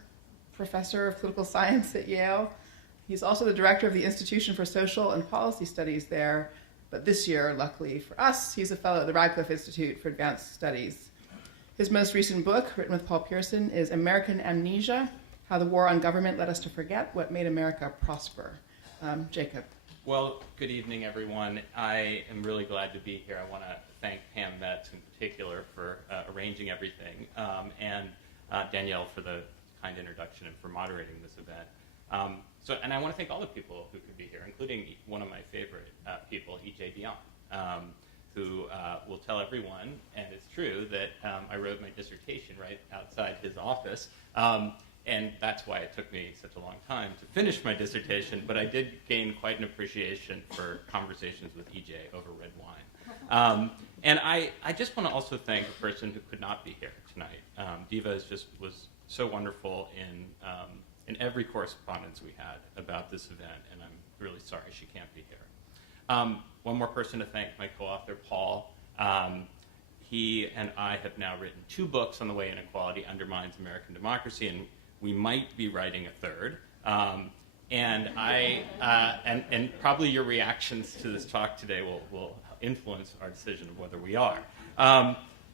Professor of Political Science at Yale. He's also the director of the Institution for Social and Policy Studies there. But this year, luckily for us, he's a fellow at the Radcliffe Institute for Advanced Studies. His most recent book, written with Paul Pearson, is American Amnesia: How the War on Government Led Us to Forget What Made America Prosper. Jacob. Well, good evening, everyone. I am really glad to be here. I want to thank Pam Metz in particular for arranging everything. And Danielle for the kind introduction and for moderating this event. And I want to thank all the people who could be here, including one of my favorite people, E.J. Dion, who will tell everyone, and it's true, that I wrote my dissertation right outside his office. And that's why it took me such a long time to finish my dissertation, but I did gain quite an appreciation for conversations with EJ over red wine. And I just want to also thank a person who could not be here tonight. Diva was so wonderful in every correspondence we had about this event, and I'm really sorry she can't be here. One more person to thank, my co-author, Paul. He and I have now written 2 books on the way inequality undermines American democracy, and we might be writing a third. And probably your reactions to this talk today will influence our decision of whether we are.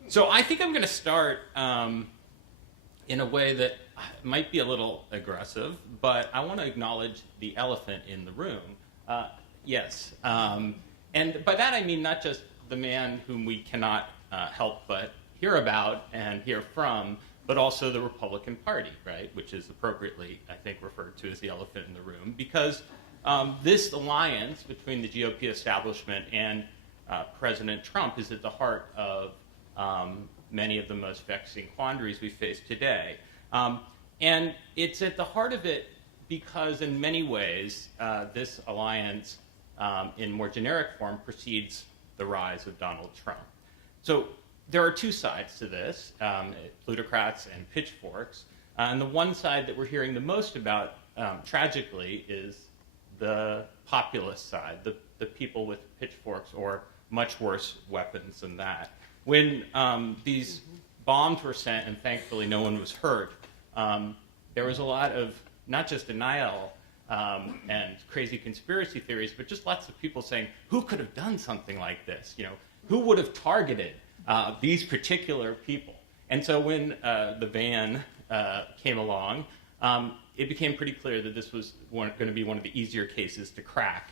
So I think I'm going to start in a way that might be a little aggressive, but I want to acknowledge the elephant in the room. Yes. And by that I mean not just the man whom we cannot help but hear about and hear from, but also the Republican Party, right, which is appropriately, I think, referred to as the elephant in the room, because this alliance between the GOP establishment and President Trump is at the heart of many of the most vexing quandaries we face today. And it's at the heart of it because, in many ways, this alliance, in more generic form, precedes the rise of Donald Trump. So there are 2 sides to this, plutocrats and pitchforks. And the one side that we're hearing the most about, tragically, is the populist side, the people with pitchforks or much worse weapons than that. When these bombs were sent, and thankfully no one was hurt, there was a lot of not just denial and crazy conspiracy theories, but just lots of people saying, who could have done something like this? You know, who would have targeted these particular people? And so when the van came along, it became pretty clear that this was going to be one of the easier cases to crack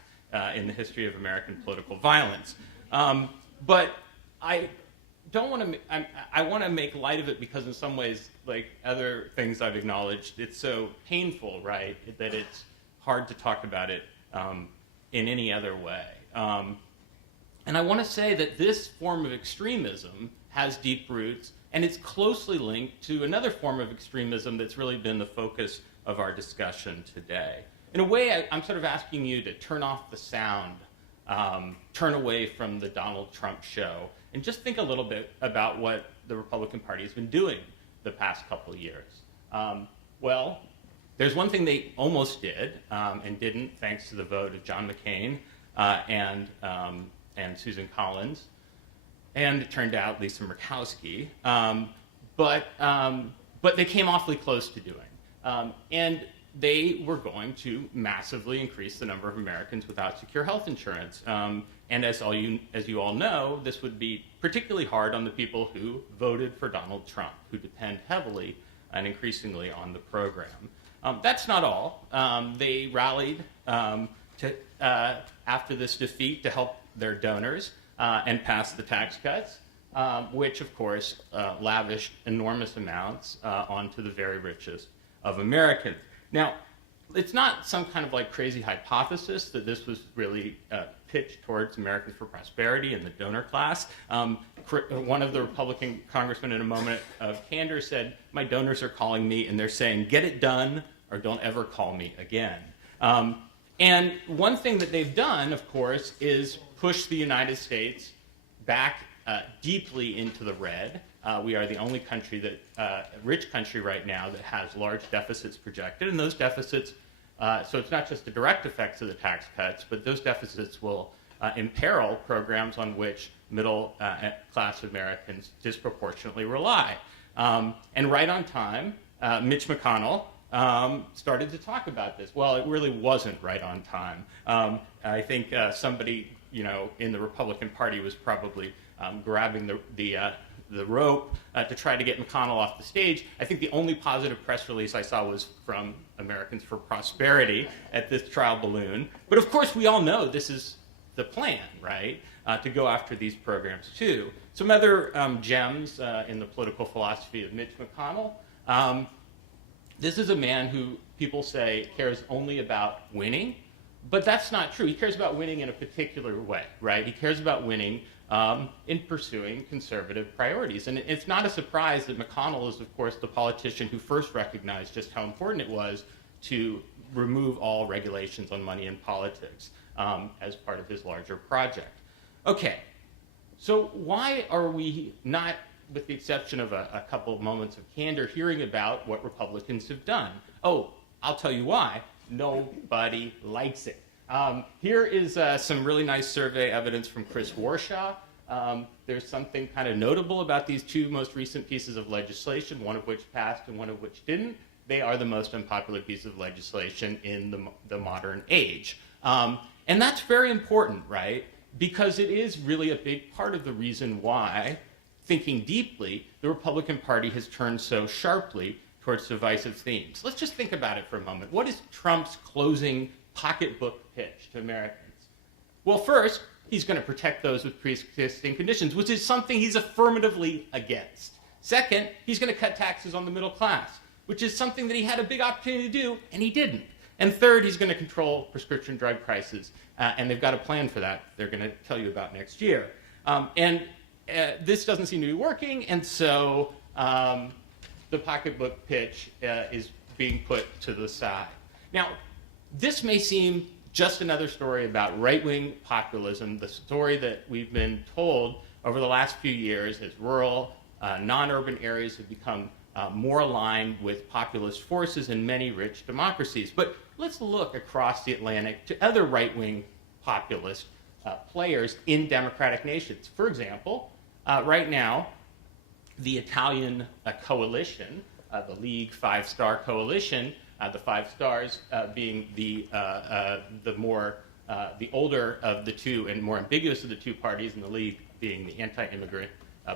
in the history of American political violence. But I don't want to. I want to make light of it because, in some ways, like other things I've acknowledged, it's so painful, right, that it's hard to talk about it in any other way. And I want to say that this form of extremism has deep roots, and it's closely linked to another form of extremism that's really been the focus of our discussion today. In a way, I'm sort of asking you to turn off the sound, turn away from the Donald Trump show, and just think a little bit about what the Republican Party has been doing the past couple of years. Well, there's one thing they almost did and didn't, thanks to the vote of John McCain and Susan Collins, and it turned out Lisa Murkowski, but they came awfully close to doing. And they were going to massively increase the number of Americans without secure health insurance. And as you all know, this would be particularly hard on the people who voted for Donald Trump, who depend heavily and increasingly on the program. That's not all. They rallied after this defeat to help their donors and pass the tax cuts, which, of course, lavished enormous amounts onto the very richest of Americans. Now, it's not some kind of like crazy hypothesis that this was really pitched towards Americans for Prosperity and the donor class. One of the Republican congressmen, in a moment of candor, said, "My donors are calling me and they're saying, get it done or don't ever call me again." And one thing that they've done, of course, is push the United States back deeply into the red. We are the only country rich country right now that has large deficits projected, and those deficits, so it's not just the direct effects of the tax cuts, but those deficits will imperil programs on which middle-class Americans disproportionately rely. And right on time, Mitch McConnell started to talk about this. Well, it really wasn't right on time. I think somebody, in the Republican Party was probably grabbing the rope to try to get McConnell off the stage. I think the only positive press release I saw was from Americans for Prosperity at this trial balloon. But of course, we all know this is the plan, right, to go after these programs too. Some other gems in the political philosophy of Mitch McConnell. This is a man who people say cares only about winning, but that's not true. He cares about winning in a particular way, right? He cares about winning in pursuing conservative priorities. And it's not a surprise that McConnell is, of course, the politician who first recognized just how important it was to remove all regulations on money in politics as part of his larger project. Okay, so why are we not, with the exception of a couple of moments of candor, hearing about what Republicans have done? Oh, I'll tell you why. Nobody likes it. Here is some really nice survey evidence from Chris Warshaw. There's something kind of notable about these two most recent pieces of legislation, one of which passed and one of which didn't. They are the most unpopular piece of legislation in the modern age. And that's very important, right? Because it is really a big part of the reason why, thinking deeply, the Republican Party has turned so sharply towards divisive themes. Let's just think about it for a moment. What is Trump's closing pocketbook pitch to Americans? Well, first, he's going to protect those with pre-existing conditions, which is something he's affirmatively against. Second, he's going to cut taxes on the middle class, which is something that he had a big opportunity to do, and he didn't. And third, he's going to control prescription drug prices, and they've got a plan for that they're going to tell you about next year. This doesn't seem to be working, and so the pocketbook pitch is being put to the side. Now, this may seem just another story about right-wing populism, the story that we've been told over the last few years as rural, non-urban areas have become more aligned with populist forces in many rich democracies. But let's look across the Atlantic to other right-wing populist players in democratic nations. For example, right now, the Italian coalition, the League Five-Star Coalition, the Five Stars being the older of the two and more ambiguous of the two parties, and the League being the anti-immigrant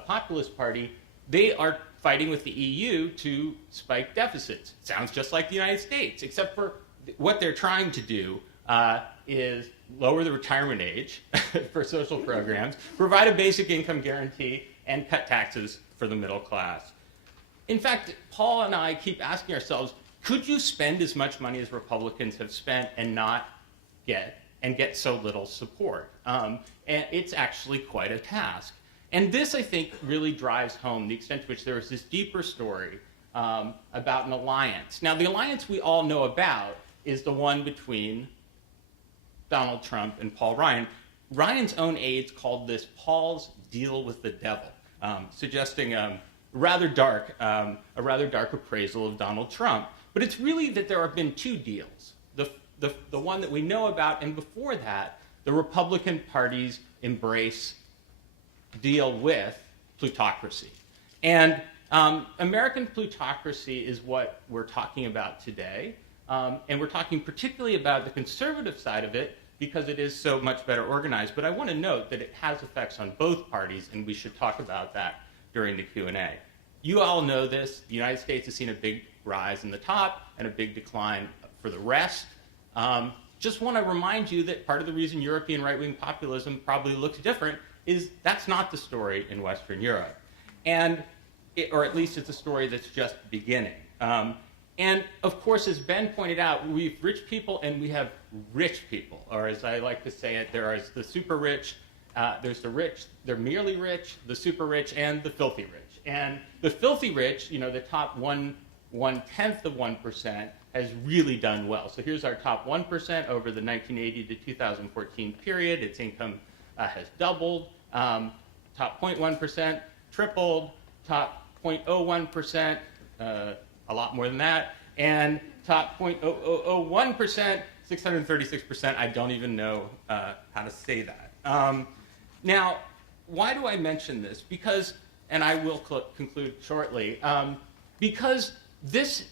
populist party, they are fighting with the EU to spike deficits. Sounds just like the United States, except for what they're trying to do is lower the retirement age for social programs, provide a basic income guarantee, and cut taxes for the middle class. In fact, Paul and I keep asking ourselves, could you spend as much money as Republicans have spent and not get so little support? And it's actually quite a task. And this, I think, really drives home the extent to which there is this deeper story about an alliance. Now, the alliance we all know about is the one between Donald Trump and Paul Ryan. Ryan's own aides called this Paul's deal with the devil, suggesting a rather dark appraisal of Donald Trump. But it's really that there have been two deals. The one that we know about, and before that, the Republican Party's deal with plutocracy. And American plutocracy is what we're talking about today. And we're talking particularly about the conservative side of it because it is so much better organized. But I want to note that it has effects on both parties, and we should talk about that during the Q&A. You all know this. The United States has seen a big rise in the top and a big decline for the rest. Just want to remind you that part of the reason European right-wing populism probably looks different is that's not the story in Western Europe. Or at least it's a story that's just beginning. And of course, as Ben pointed out, we have rich people and we have rich people. Or as I like to say it, there is the super rich, there's the rich, they're merely rich, the super rich, and the filthy rich. And the filthy rich, the top 1/10 of 1% has really done well. So here's our top 1% over the 1980 to 2014 period. Its income has doubled. Top 0.1% tripled. Top 0.01%, a lot more than that. And top 0.0001%, 636%. I don't even know how to say that. Now, why do I mention this? Because, and I will conclude shortly, because this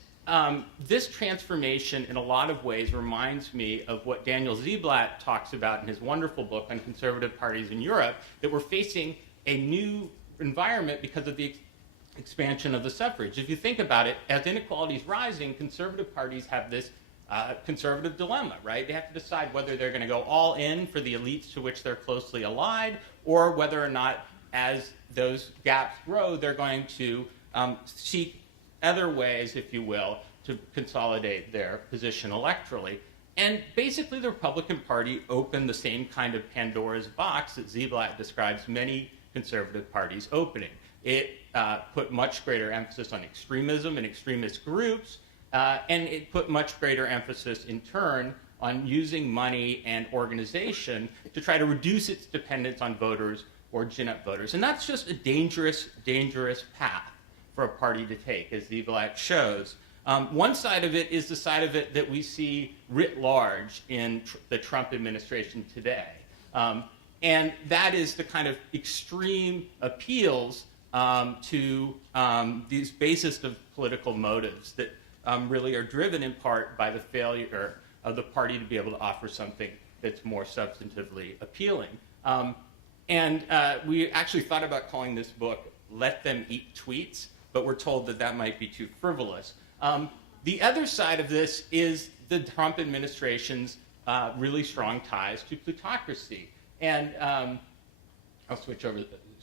transformation in a lot of ways reminds me of what Daniel Ziblatt talks about in his wonderful book on conservative parties in Europe, that we're facing a new environment because of the expansion of the suffrage. If you think about it, as inequality is rising, conservative parties have this conservative dilemma, right? They have to decide whether they're going to go all in for the elites to which they're closely allied, or whether or not, as those gaps grow, they're going to seek other ways, if you will, to consolidate their position electorally. And basically, the Republican Party opened the same kind of Pandora's box that Ziblatt describes many conservative parties opening. It put much greater emphasis on extremism and extremist groups, and it put much greater emphasis, in turn, on using money and organization to try to reduce its dependence on voters or gin-up voters. And that's just a dangerous, dangerous path for a party to take, as Ziblatt shows. One side of it is the side of it that we see writ large in the Trump administration today. And that is the kind of extreme appeals to these basest of political motives that really are driven in part by the failure of the party to be able to offer something that's more substantively appealing. And we actually thought about calling this book Let Them Eat Tweets, but we're told that that might be too frivolous. The other side of this is the Trump administration's really strong ties to plutocracy. And I'll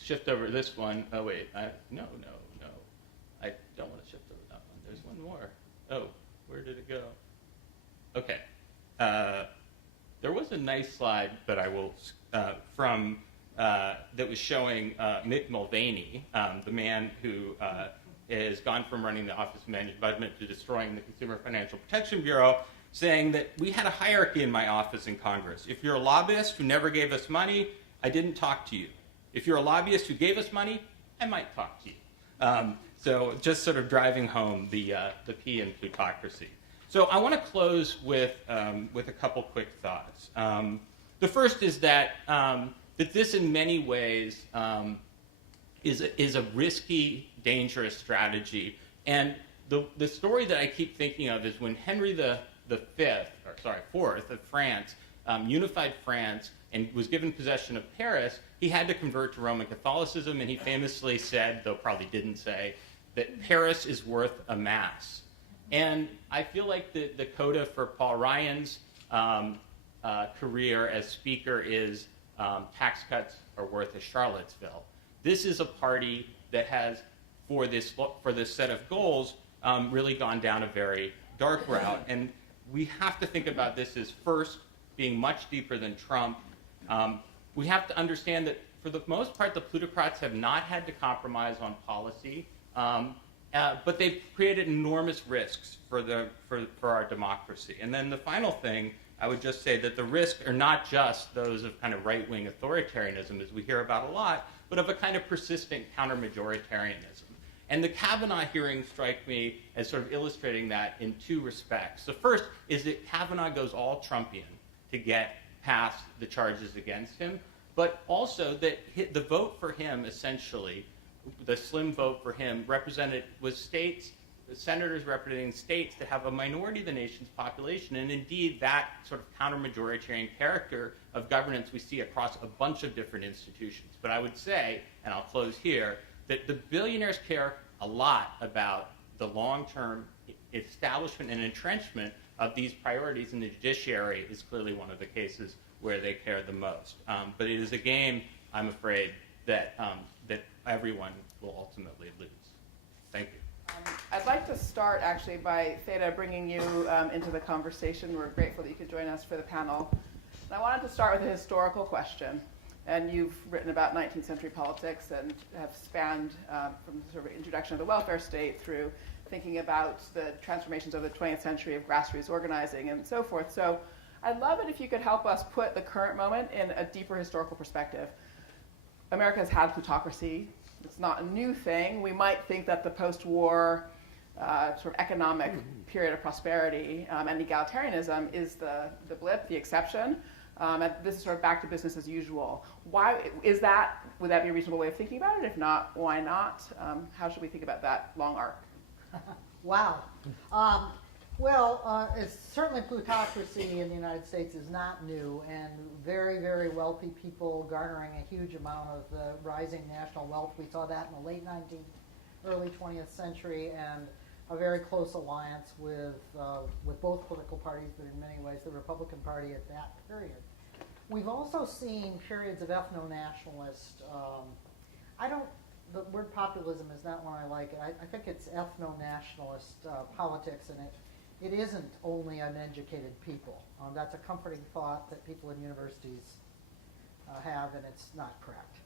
shift over this one. Oh, wait, no. I don't want to shift over that one. There's one more. Oh, where did it go? Okay. There was a nice slide that I will, that was showing Mick Mulvaney, the man who has gone from running the Office of Management to destroying the Consumer Financial Protection Bureau, saying that we had a hierarchy in my office in Congress. If you're a lobbyist who never gave us money, I didn't talk to you. If you're a lobbyist who gave us money, I might talk to you. So just sort of driving home the P in plutocracy. So I want to close with a couple quick thoughts. The first is that this in many ways is a risky, dangerous strategy. And the story that I keep thinking of is when Henry IV of France unified France and was given possession of Paris, he had to convert to Roman Catholicism, and he famously said, though probably didn't say, that Paris is worth a mass. And I feel like the coda for Paul Ryan's career as speaker is tax cuts are worth a Charlottesville. This is a party that has, for this set of goals, really gone down a very dark route. And we have to think about this as first being much deeper than Trump. We have to understand that for the most part, the plutocrats have not had to compromise on policy, but they've created enormous risks for our democracy. And then the final thing, I would just say that the risks are not just those of kind of right-wing authoritarianism, as we hear about a lot, but of a kind of persistent counter-majoritarianism. And the Kavanaugh hearings strike me as sort of illustrating that in two respects. The first is that Kavanaugh goes all Trumpian to get past the charges against him, but also that the vote for him, essentially, the slim vote for him, was states, the senators representing states that have a minority of the nation's population, and indeed that sort of counter-majoritarian character of governance we see across a bunch of different institutions. But I would say, and I'll close here, that the billionaires care a lot about the long-term establishment and entrenchment of these priorities, and the judiciary is clearly one of the cases where they care the most. But it is a game, I'm afraid, that everyone will ultimately lose. Thank you. I'd like to start actually by Theda bringing you into the conversation. We're grateful that you could join us for the panel. And I wanted to start with a historical question. And you've written about 19th century politics and have spanned from the sort of introduction of the welfare state through thinking about the transformations of the 20th century of grassroots organizing and so forth. So I'd love it if you could help us put the current moment in a deeper historical perspective. America has had plutocracy. It's not a new thing. We might think that the post-war sort of economic period of prosperity and egalitarianism is the blip, the exception. And this is sort of back to business as usual. Why is that? Would that be a reasonable way of thinking about it? If not, why not? How should we think about that long arc? Wow. It's certainly plutocracy in the United States is not new, and very, very wealthy people garnering a huge amount of the rising national wealth. We saw that in the late 19th, early 20th century, and a very close alliance with both political parties, but in many ways the Republican Party at that period. We've also seen periods of ethno-nationalist, the word populism is not one I like. I think it's ethno-nationalist politics, and it isn't only uneducated people. That's a comforting thought that people in universities have, and it's not correct.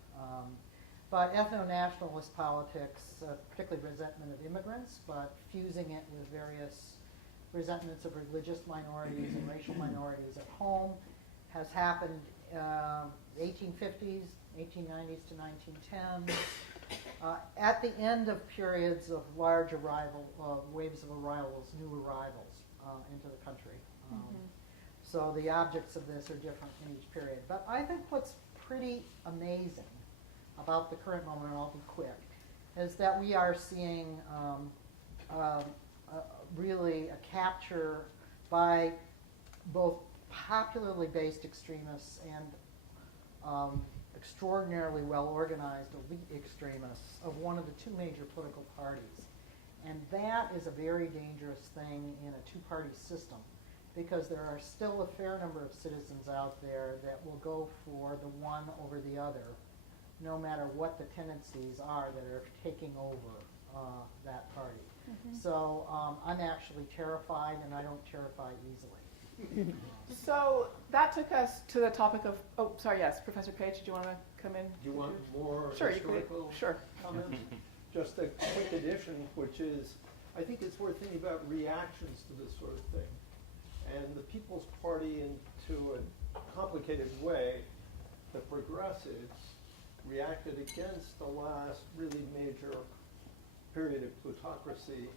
But ethno-nationalist politics, particularly resentment of immigrants, but fusing it with various resentments of religious minorities and racial minorities at home, has happened 1850s, 1890s to 1910s. At the end of periods of large waves of arrivals, new arrivals into the country. So the objects of this are different in each period. But I think what's pretty amazing about the current moment, and I'll be quick, is that we are seeing really a capture by both popularly based extremists and extraordinarily well-organized elite extremists of one of the two major political parties. And that is a very dangerous thing in a two-party system, because there are still a fair number of citizens out there that will go for the one over the other, no matter what the tendencies are that are taking over that party. So I'm actually terrified, and I don't terrify easily. So that took us to the topic of, oh, sorry, yes, Professor Page, do you want to come in? Do you want more Sure, you could. historical Sure. comments? Just a quick addition, which is, I think it's worth thinking about reactions to this sort of thing. And the People's Party, into a complicated way, the progressives reacted against the last really major period of plutocracy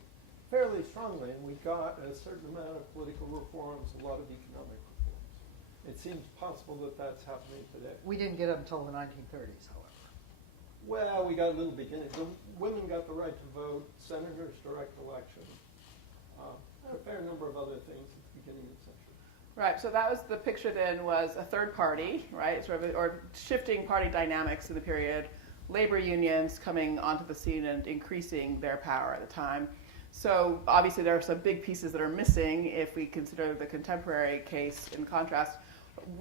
fairly strongly, and we got a certain amount of political reforms, a lot of economic reforms. It seems possible that that's happening today. We didn't get it until the 1930s, however. Well, we got a little beginning. The women got the right to vote, senators direct election, a fair number of other things at the beginning of the century. Right, so that was the picture then, was a third party, right, sort of, or shifting party dynamics in the period, labor unions coming onto the scene and increasing their power at the time. So obviously there are some big pieces that are missing if we consider the contemporary case in contrast.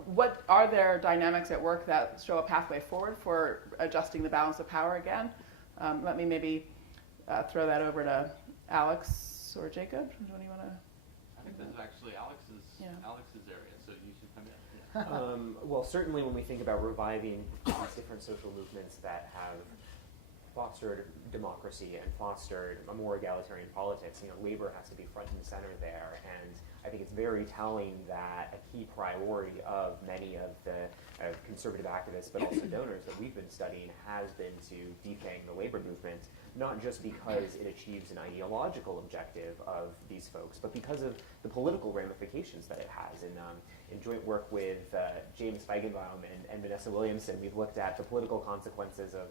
What are there dynamics at work that show a pathway forward for adjusting the balance of power again? Let me maybe throw that over to Alex or Jacob. Do you want to? I think this is actually Alex's area, so you should come in. Yeah. Well, certainly when we think about reviving these different social movements that have fostered democracy and fostered a more egalitarian politics, labor has to be front and center there. And I think it's very telling that a key priority of many of the conservative activists, but also donors that we've been studying, has been to defang the labor movement, not just because it achieves an ideological objective of these folks, but because of the political ramifications that it has. In joint work with James Feigenbaum and Vanessa Williamson, we've looked at the political consequences of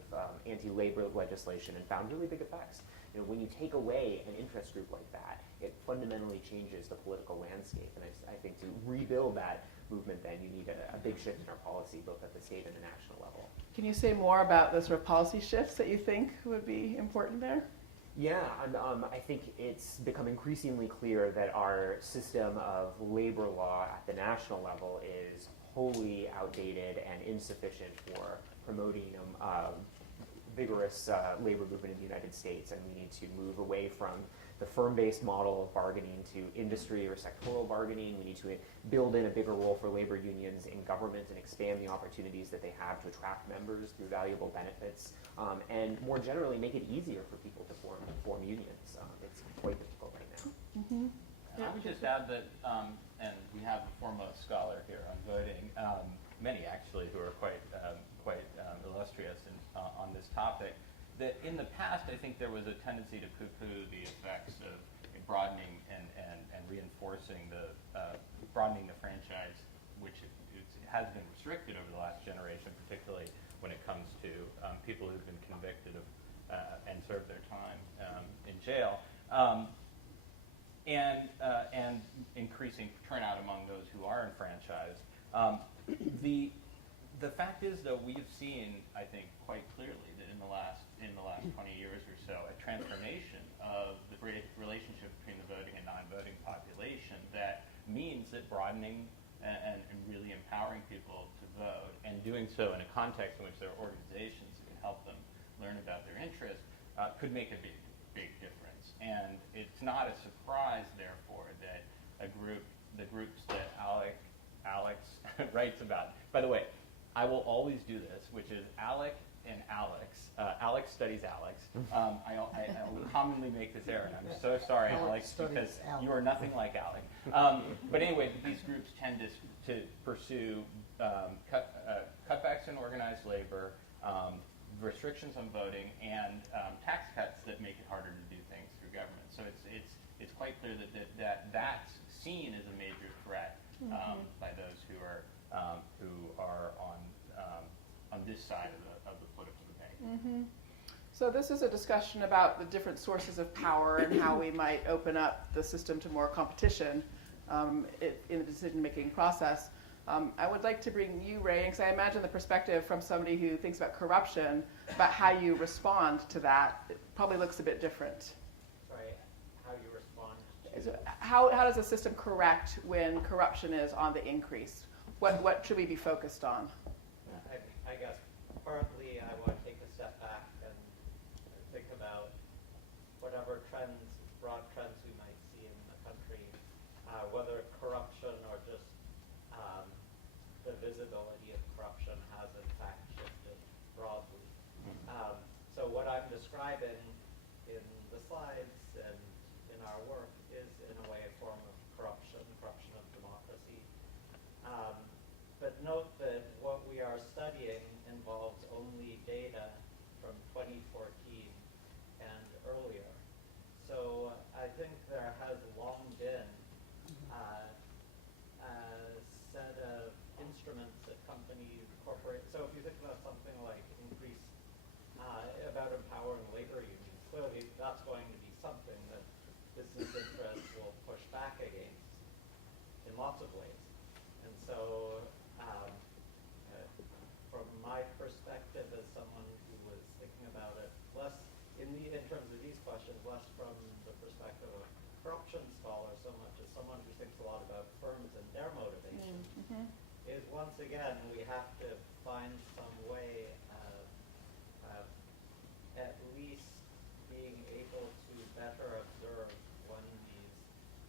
anti-labor legislation and found really big effects. When you take away an interest group like that, it fundamentally changes the political landscape. And I think to rebuild that movement, then you need a big shift in our policy, both at the state and the national level. Can you say more about the sort of policy shifts that you think would be important there? Yeah, I think it's become increasingly clear that our system of labor law at the national level is wholly outdated and insufficient for promoting vigorous labor movement in the United States, and we need to move away from the firm-based model of bargaining to industry or sectoral bargaining. We need to build in a bigger role for labor unions in government and expand the opportunities that they have to attract members through valuable benefits, and more generally make it easier for people to form unions. It's quite difficult right now. Mm-hmm. I would just add that, and we have a foremost scholar here on voting, many actually who are quite illustrious on this topic, that in the past I think there was a tendency to poo-poo the effects of broadening and reinforcing broadening the franchise, which has been restricted over the last generation, particularly when it comes to people who've been convicted of and served their time in jail. And increasing turnout among those who are enfranchised. The fact is, though, we have seen, I think, quite clearly that in the last 20 years or so, a transformation of the relationship between the voting and non-voting population that means that broadening and really empowering people to vote, and doing so in a context in which there are organizations that can help them learn about their interests, could make a big difference. And it's not a surprise, therefore, that the groups that Alex writes about. By the way, I will always do this, which is Alec and Alex. Alex studies Alex. I will commonly make this error, and I'm so sorry, Alex, because you are nothing like Alec. But anyway, these groups tend to pursue cutbacks in organized labor, restrictions on voting, and tax cuts that make it harder to do things through government. So it's quite clear that that's seen as a major threat by those who are on this side of the political debate. Mm-hmm. So this is a discussion about the different sources of power and how we might open up the system to more competition in the decision-making process. I would like to bring you, Ray, because I imagine the perspective from somebody who thinks about corruption, about how you respond to that, it probably looks a bit different. Sorry, how you respond So how does the system correct when corruption is on the increase? What should we be focused on? I guess partly I want to take a step back and think about whatever broad trends we might see in the country, whether corruption or just the visibility of corruption has in fact shifted broadly. So what I'm describing in the slides and in our work is in a way a form of corruption of democracy. But note that what we are studying involves only data from 2014 and earlier. So I think there has long been a set of instruments that companies, corporate. So if you think about something like increase about empowering labor unions, clearly that's going to be something that business interests will push back against in lots of ways. And so from my perspective as someone who was thinking about it less in terms of these questions, less from the perspective of a corruption scholar so much as someone who thinks a lot about firms and their motivations, is once again we have to find some way of at least being able to better observe when these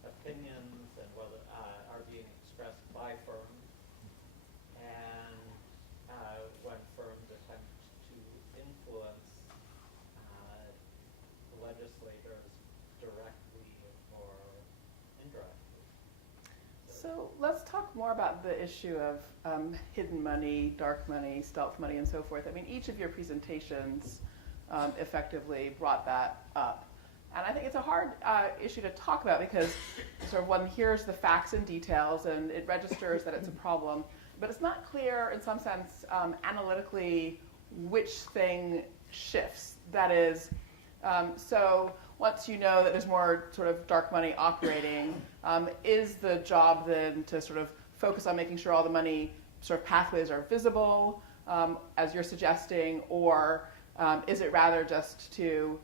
opinions and whether are being expressed by firms and when firms attempt to influence legislators directly or indirectly. So let's talk more about the issue of hidden money, dark money, stealth money, and so forth. I mean, each of your presentations effectively brought that up. And I think it's a hard issue to talk about because sort of one hears the facts and details and it registers that it's a problem, but it's not clear in some sense analytically which thing shifts. That is, so once you know that there's more sort of dark money operating, is the job then to sort of focus on making sure all the money sort of pathways are visible, as you're suggesting, or is it rather just to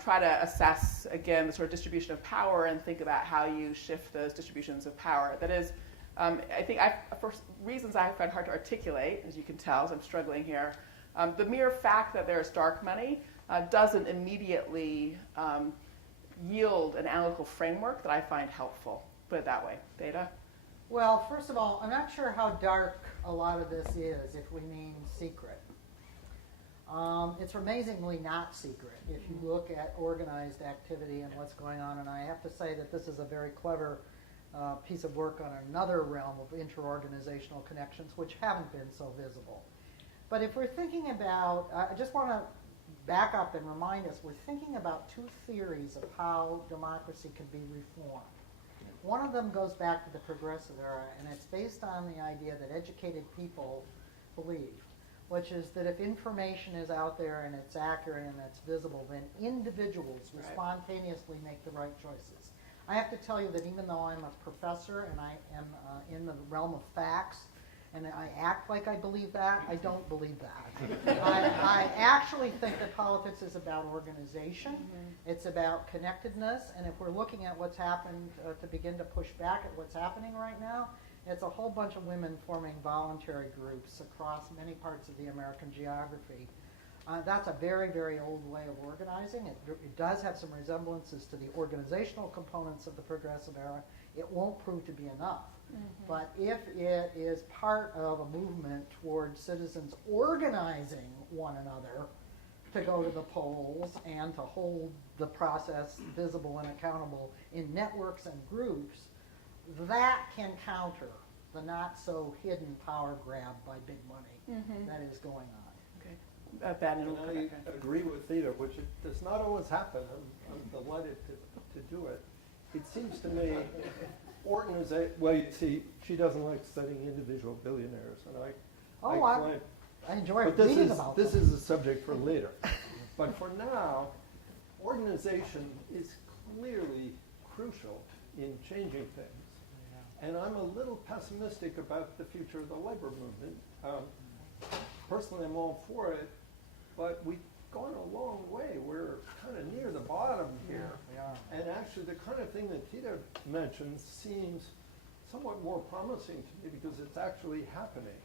try to assess, again, the sort of distribution of power and think about how you shift those distributions of power? That is, I think for reasons I find hard to articulate, as you can tell, as I'm struggling here, the mere fact that there's dark money doesn't immediately yield an analytical framework that I find helpful. Put it that way. Theda? Well, first of all, I'm not sure how dark a lot of this is if we mean secret. It's amazingly not secret if you look at organized activity and what's going on. And I have to say that this is a very clever piece of work on another realm of interorganizational connections which haven't been so visible. But if we're thinking about, I just want to back up and remind us, we're thinking about two theories of how democracy can be reformed. One of them goes back to the progressive era, and it's based on the idea that educated people believe, which is that if information is out there and it's accurate and it's visible, then individuals will spontaneously make the right choices. I have to tell you that even though I'm a professor and I am in the realm of facts, and I act like I believe that, I don't believe that. I actually think that politics is about organization. It's about connectedness, and if we're looking at what's happened to begin to push back at what's happening right now, it's a whole bunch of women forming voluntary groups across many parts of the American geography. That's a very, very old way of organizing. It does have some resemblances to the organizational components of the progressive era. It won't prove to be enough. But if it is part of a movement towards citizens organizing one another to go to the polls and to hold the process visible and accountable in networks and groups, that can counter the not so hidden power grab by big money that is going on. Okay. Ben, and we'll come And back I agree with Theda, which it does not always happen. I'm delighted to do it. It seems to me, well, you see, she doesn't like studying individual billionaires, and I enjoy but reading about them. this is a subject for later. But for now, organization is clearly crucial in changing things. And I'm a little pessimistic about the future of the labor movement. Personally, I'm all for it, but we've gone a long way. We're kind of near the bottom here. And actually, the kind of thing that Theda mentioned seems somewhat more promising to me because it's actually happening.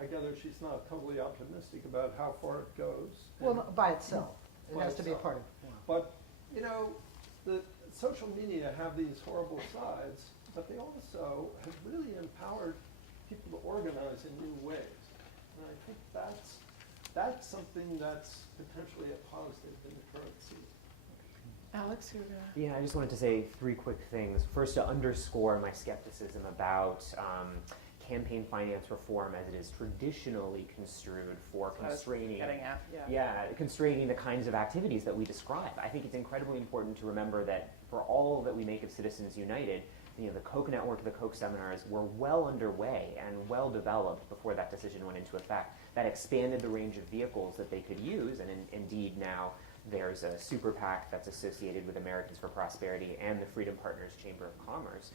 I gather she's not totally optimistic about how far it goes. Well, not by itself. It By has to be a itself. part of it. But, the social media have these horrible sides, but they also have really empowered people to organize in new ways. And I think that's something that's potentially a positive in the current season. Alex, you're gonna. Yeah, I just wanted to say 3 quick things. First, to underscore my skepticism about campaign finance reform as it is traditionally construed for constraining. Getting at, constraining the kinds of activities that we describe. I think it's incredibly important to remember that for all that we make of Citizens United, the Koch network, the Koch seminars were well underway and well developed before that decision went into effect. That expanded the range of vehicles that they could use, and indeed now there's a super PAC that's associated with Americans for Prosperity and the Freedom Partners Chamber of Commerce.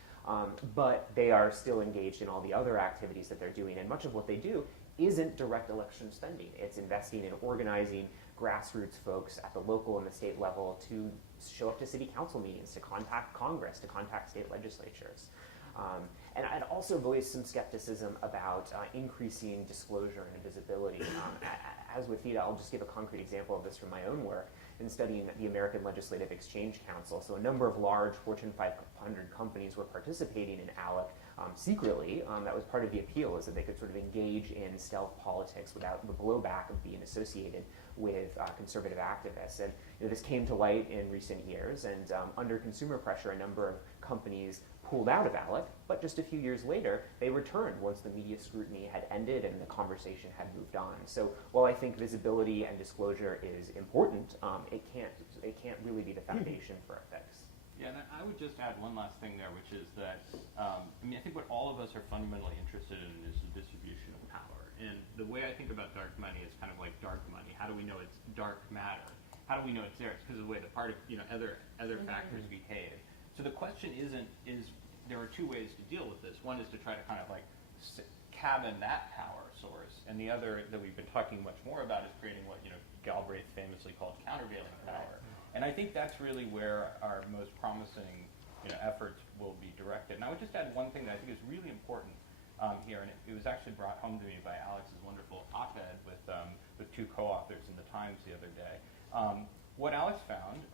But they are still engaged in all the other activities that they're doing, and much of what they do isn't direct election spending. It's investing in organizing grassroots folks at the local and the state level to show up to city council meetings, to contact Congress, to contact state legislatures. And I'd also voice some skepticism about increasing disclosure and visibility. As with Theda, I'll just give a concrete example of this from my own work in studying the American Legislative Exchange Council. So a number of large Fortune 500 companies were participating in ALEC secretly. That was part of the appeal, is that they could sort of engage in stealth politics without the blowback of being associated with conservative activists. And this came to light in recent years, and under consumer pressure, a number of companies pulled out of ALEC, but just a few years later, they returned once the media scrutiny had ended and the conversation had moved on. So while I think visibility and disclosure is important, it can't really be the foundation for a fix. Yeah, and I would just add one last thing there, which is that, I think what all of us are fundamentally interested in is the distribution of power. And the way I think about dark money is kind of like dark money. How do we know it's dark matter? How do we know it's there? It's because of the way the other factors behave. So the question there are 2 ways to deal with this. One is to try to kind of like cabin that power source, and the other that we've been talking much more about is creating what Galbraith famously called countervailing power. And I think that's really where our most promising efforts will be directed. And I would just add one thing that I think is really important here, and it was actually brought home to me by Alex's wonderful op-ed with 2 co-authors in the Times the other day. What Alex found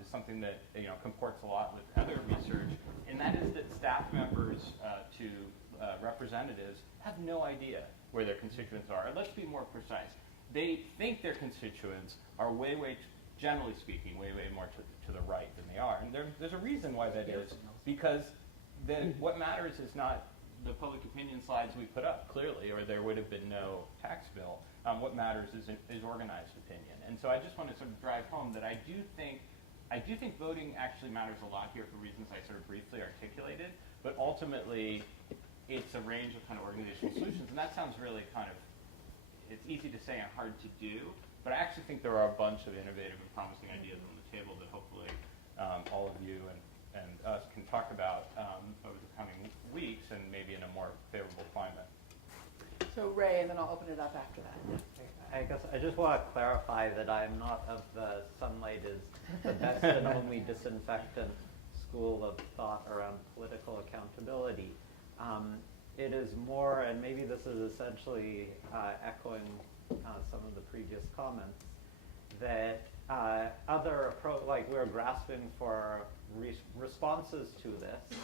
is something that comports a lot with other research, and that is that staff members to representatives have no idea where their constituents are. And let's be more precise. They think their constituents are generally speaking, way more to the right than they are. And there's a reason why that is, because what matters is not the public opinion slides we put up, clearly, or there would have been no tax bill. What matters is organized opinion. And so I just want to sort of drive home that I do think voting actually matters a lot here for reasons I sort of briefly articulated, but ultimately it's a range of kind of organizational solutions. And that sounds really it's easy to say and hard to do, but I actually think there are a bunch of innovative and promising ideas on the table that hopefully all of you and us can talk about over the coming weeks and maybe in a more favorable climate. So Ray, and then I'll open it up after that. I guess I just want to clarify that I'm not of the sunlight is the best and only disinfectant school of thought around political accountability. It is more, and maybe this is essentially echoing some of the previous comments, that like we're grasping for responses to this,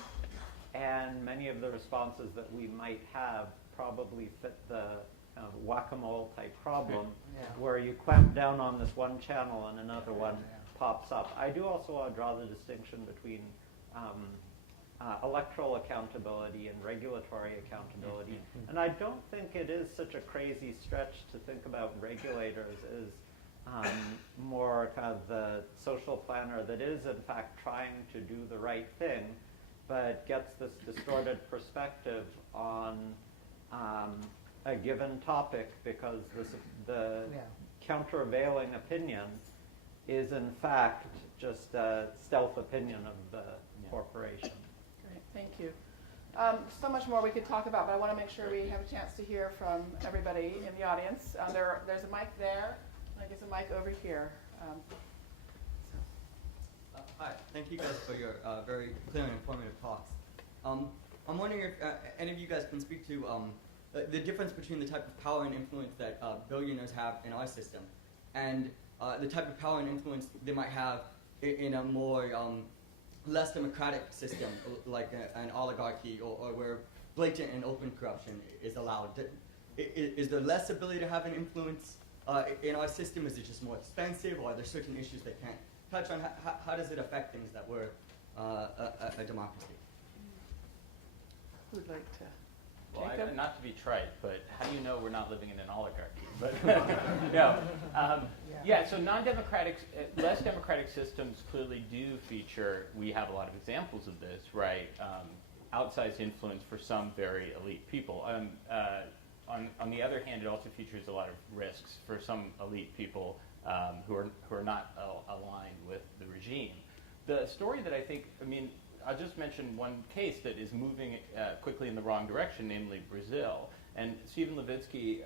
and many of the responses that we might have probably fit the kind of whack-a-mole type problem, where you clamp down on this one channel and another one pops up. I do also want to draw the distinction between electoral accountability and regulatory accountability. And I don't think it is such a crazy stretch to think about regulators as more kind of the social planner that is in fact trying to do the right thing, but gets this distorted perspective on a given topic because the countervailing opinion is in fact just a stealth opinion of the corporation. Great, thank you. So much more we could talk about, but I want to make sure we have a chance to hear from everybody in the audience. There's a mic there, and I guess a mic over here. Hi, thank you guys for your very clear and informative talks. I'm wondering if any of you guys can speak to the difference between the type of power and influence that billionaires have in our system and the type of power and influence they might have in a more less democratic system, like an oligarchy or where blatant and open corruption is allowed. Is there less ability to have an influence in our system? Is it just more expensive, or are there certain issues they can't touch on? How does it affect things that we're a democracy? Who'd like to? Well, Jacob? not to be trite, but how do you know we're not living in an oligarchy? But no. So non-democratic, less democratic systems clearly do feature, we have a lot of examples of this, right? Outsized influence for some very elite people. On the other hand, it also features a lot of risks for some elite people who are not aligned with the regime. The story that I'll just mention one case that is moving quickly in the wrong direction, namely Brazil. And Stephen Levitsky,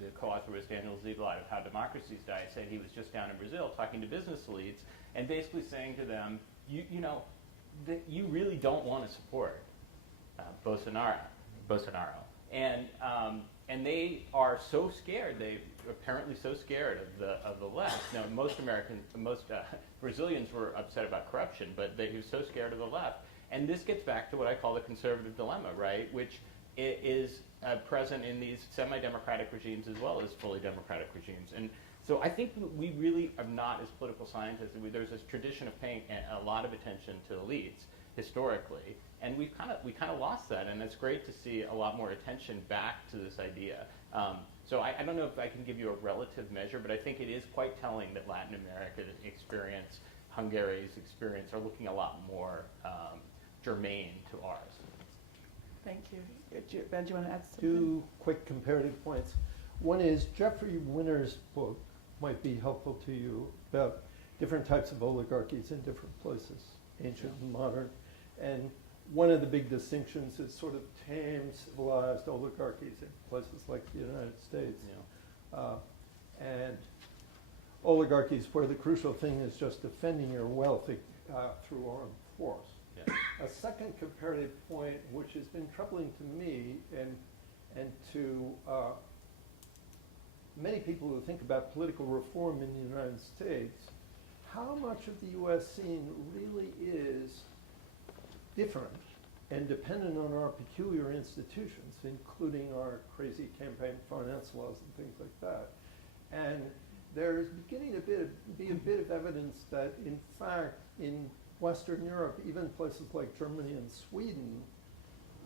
the co-author with Danielle of How Democracies Die, said he was just down in Brazil talking to business elites and basically saying to them, that you really don't want to support Bolsonaro. And they are so scared. They apparently so scared of the left. Now, most Brazilians were upset about corruption, but they were so scared of the left. And this gets back to what I call the conservative dilemma, right? Which is present in these semi-democratic regimes as well as fully democratic regimes. And so I think we really are not, as political scientists, there's this tradition of paying a lot of attention to elites historically, and we kind of lost that, and it's great to see a lot more attention back to this idea. So I don't know if I can give you a relative measure, but I think it is quite telling that Latin America's experience, Hungary's experience, are looking a lot more germane to ours. Thank you. Ben, do you want to add something? Two quick comparative points. One is Jeffrey Winter's book might be helpful to you about different types of oligarchies in different places, ancient and modern. And one of the big distinctions is sort of tame, civilized oligarchies in places like the United States. And oligarchies where the crucial thing is just defending your wealth through armed force. A second comparative point, which has been troubling to me and to many people who think about political reform in the United States, how much of the U.S. scene really is different and dependent on our peculiar institutions, including our crazy campaign finance laws and things like that. And there's beginning to be a bit of evidence that, in fact, in Western Europe, even places like Germany and Sweden,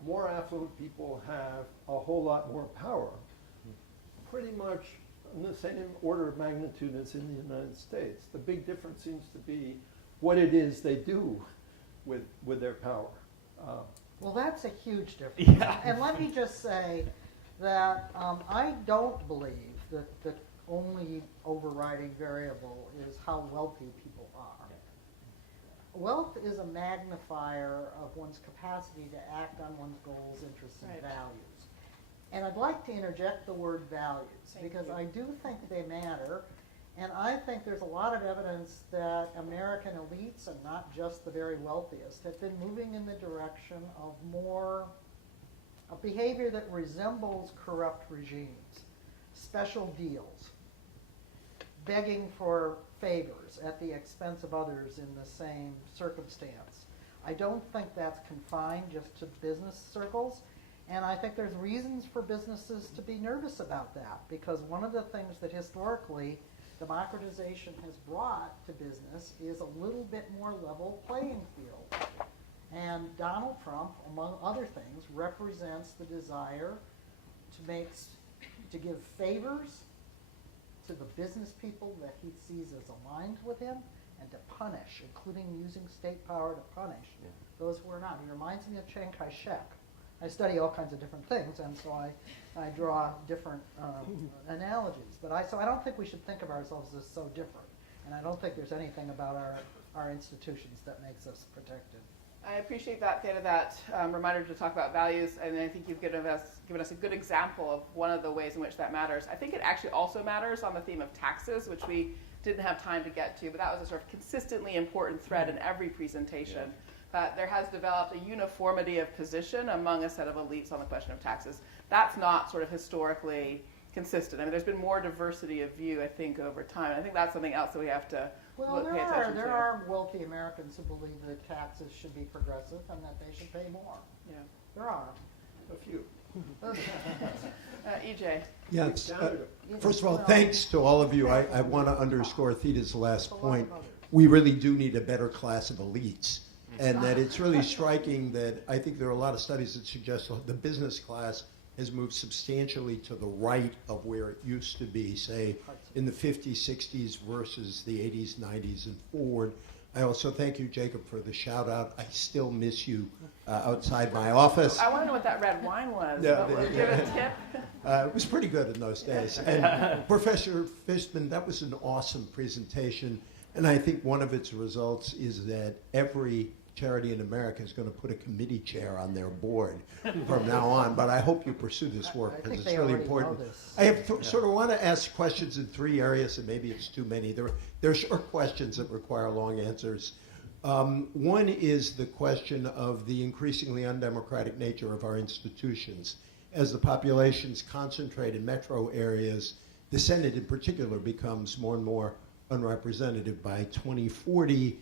more affluent people have a whole lot more power, pretty much in the same order of magnitude as in the United States. The big difference seems to be what it is they do with their power. Well, that's a huge difference. Yeah. And let me just say that I don't believe that the only overriding variable is how wealthy people are. Wealth is a magnifier of one's capacity to act on one's goals, interests, and values. And I'd like to interject the word values, because I do think they matter, and I think there's a lot of evidence that American elites, and not just the very wealthiest, have been moving in the direction of a behavior that resembles corrupt regimes. special deals, begging for favors at the expense of others in the same circumstance. I don't think that's confined just to business circles, and I think there's reasons for businesses to be nervous about that, because one of the things that historically democratization has brought to business is a little bit more level playing field. And Donald Trump, among other things, represents the desire to give favors to the business people that he sees as aligned with him, and to punish, including using state power to punish those who are not. He reminds me of Chiang Kai-shek. I study all kinds of different things, and so I draw different analogies. But I don't think we should think of ourselves as so different, and I don't think there's anything about our institutions that makes us protected. I appreciate that, Theda, that reminder to talk about values, and I think you've given us a good example of one of the ways in which that matters. I think it actually also matters on the theme of taxes, which we didn't have time to get to, but that was a sort of consistently important thread in every presentation. There has developed a uniformity of position among a set of elites on the question of taxes. That's not sort of historically consistent. I mean, there's been more diversity of view, I think, over time. And I think that's something else that we have to pay attention to. There are wealthy Americans who believe that taxes should be progressive and that they should pay more. Yeah. There are. A few. EJ. Yes. First of all, thanks to all of you. I want to underscore Theda's last point. We really do need a better class of elites. And that it's really striking that I think there are a lot of studies that suggest the business class has moved substantially to the right of where it used to be, say, in the 50s, 60s versus the 80s, 90s, and forward. I also thank you, Jacob, for the shout out. I still miss you outside my office. I want to know what that red wine was. Yeah, Give a tip. It was pretty good in those days. And Professor Fisman, that was an awesome presentation. And I think one of its results is that every charity in America is going to put a committee chair on their board from now on. But I hope you pursue this work because it's really important. I have sort of want to ask questions in three areas, and maybe it's too many. There are short questions that require long answers. One is the question of the increasingly undemocratic nature of our institutions. As the populations concentrate in metro areas, the Senate in particular becomes more and more unrepresentative. By 2040,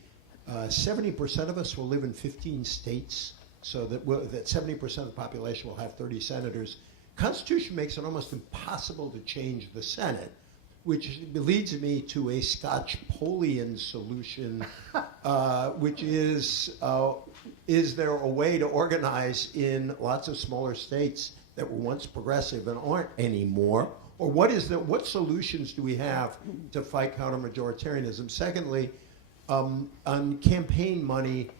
70% of us will live in 15 states, so that 70% of the population will have 30 senators. Constitution makes it almost impossible to change the Senate, which leads me to a Skocpolian solution, which is there a way to organize in lots of smaller states that were once progressive and aren't anymore? Or what solutions do we have to fight counter-majoritarianism? Secondly, on campaign money,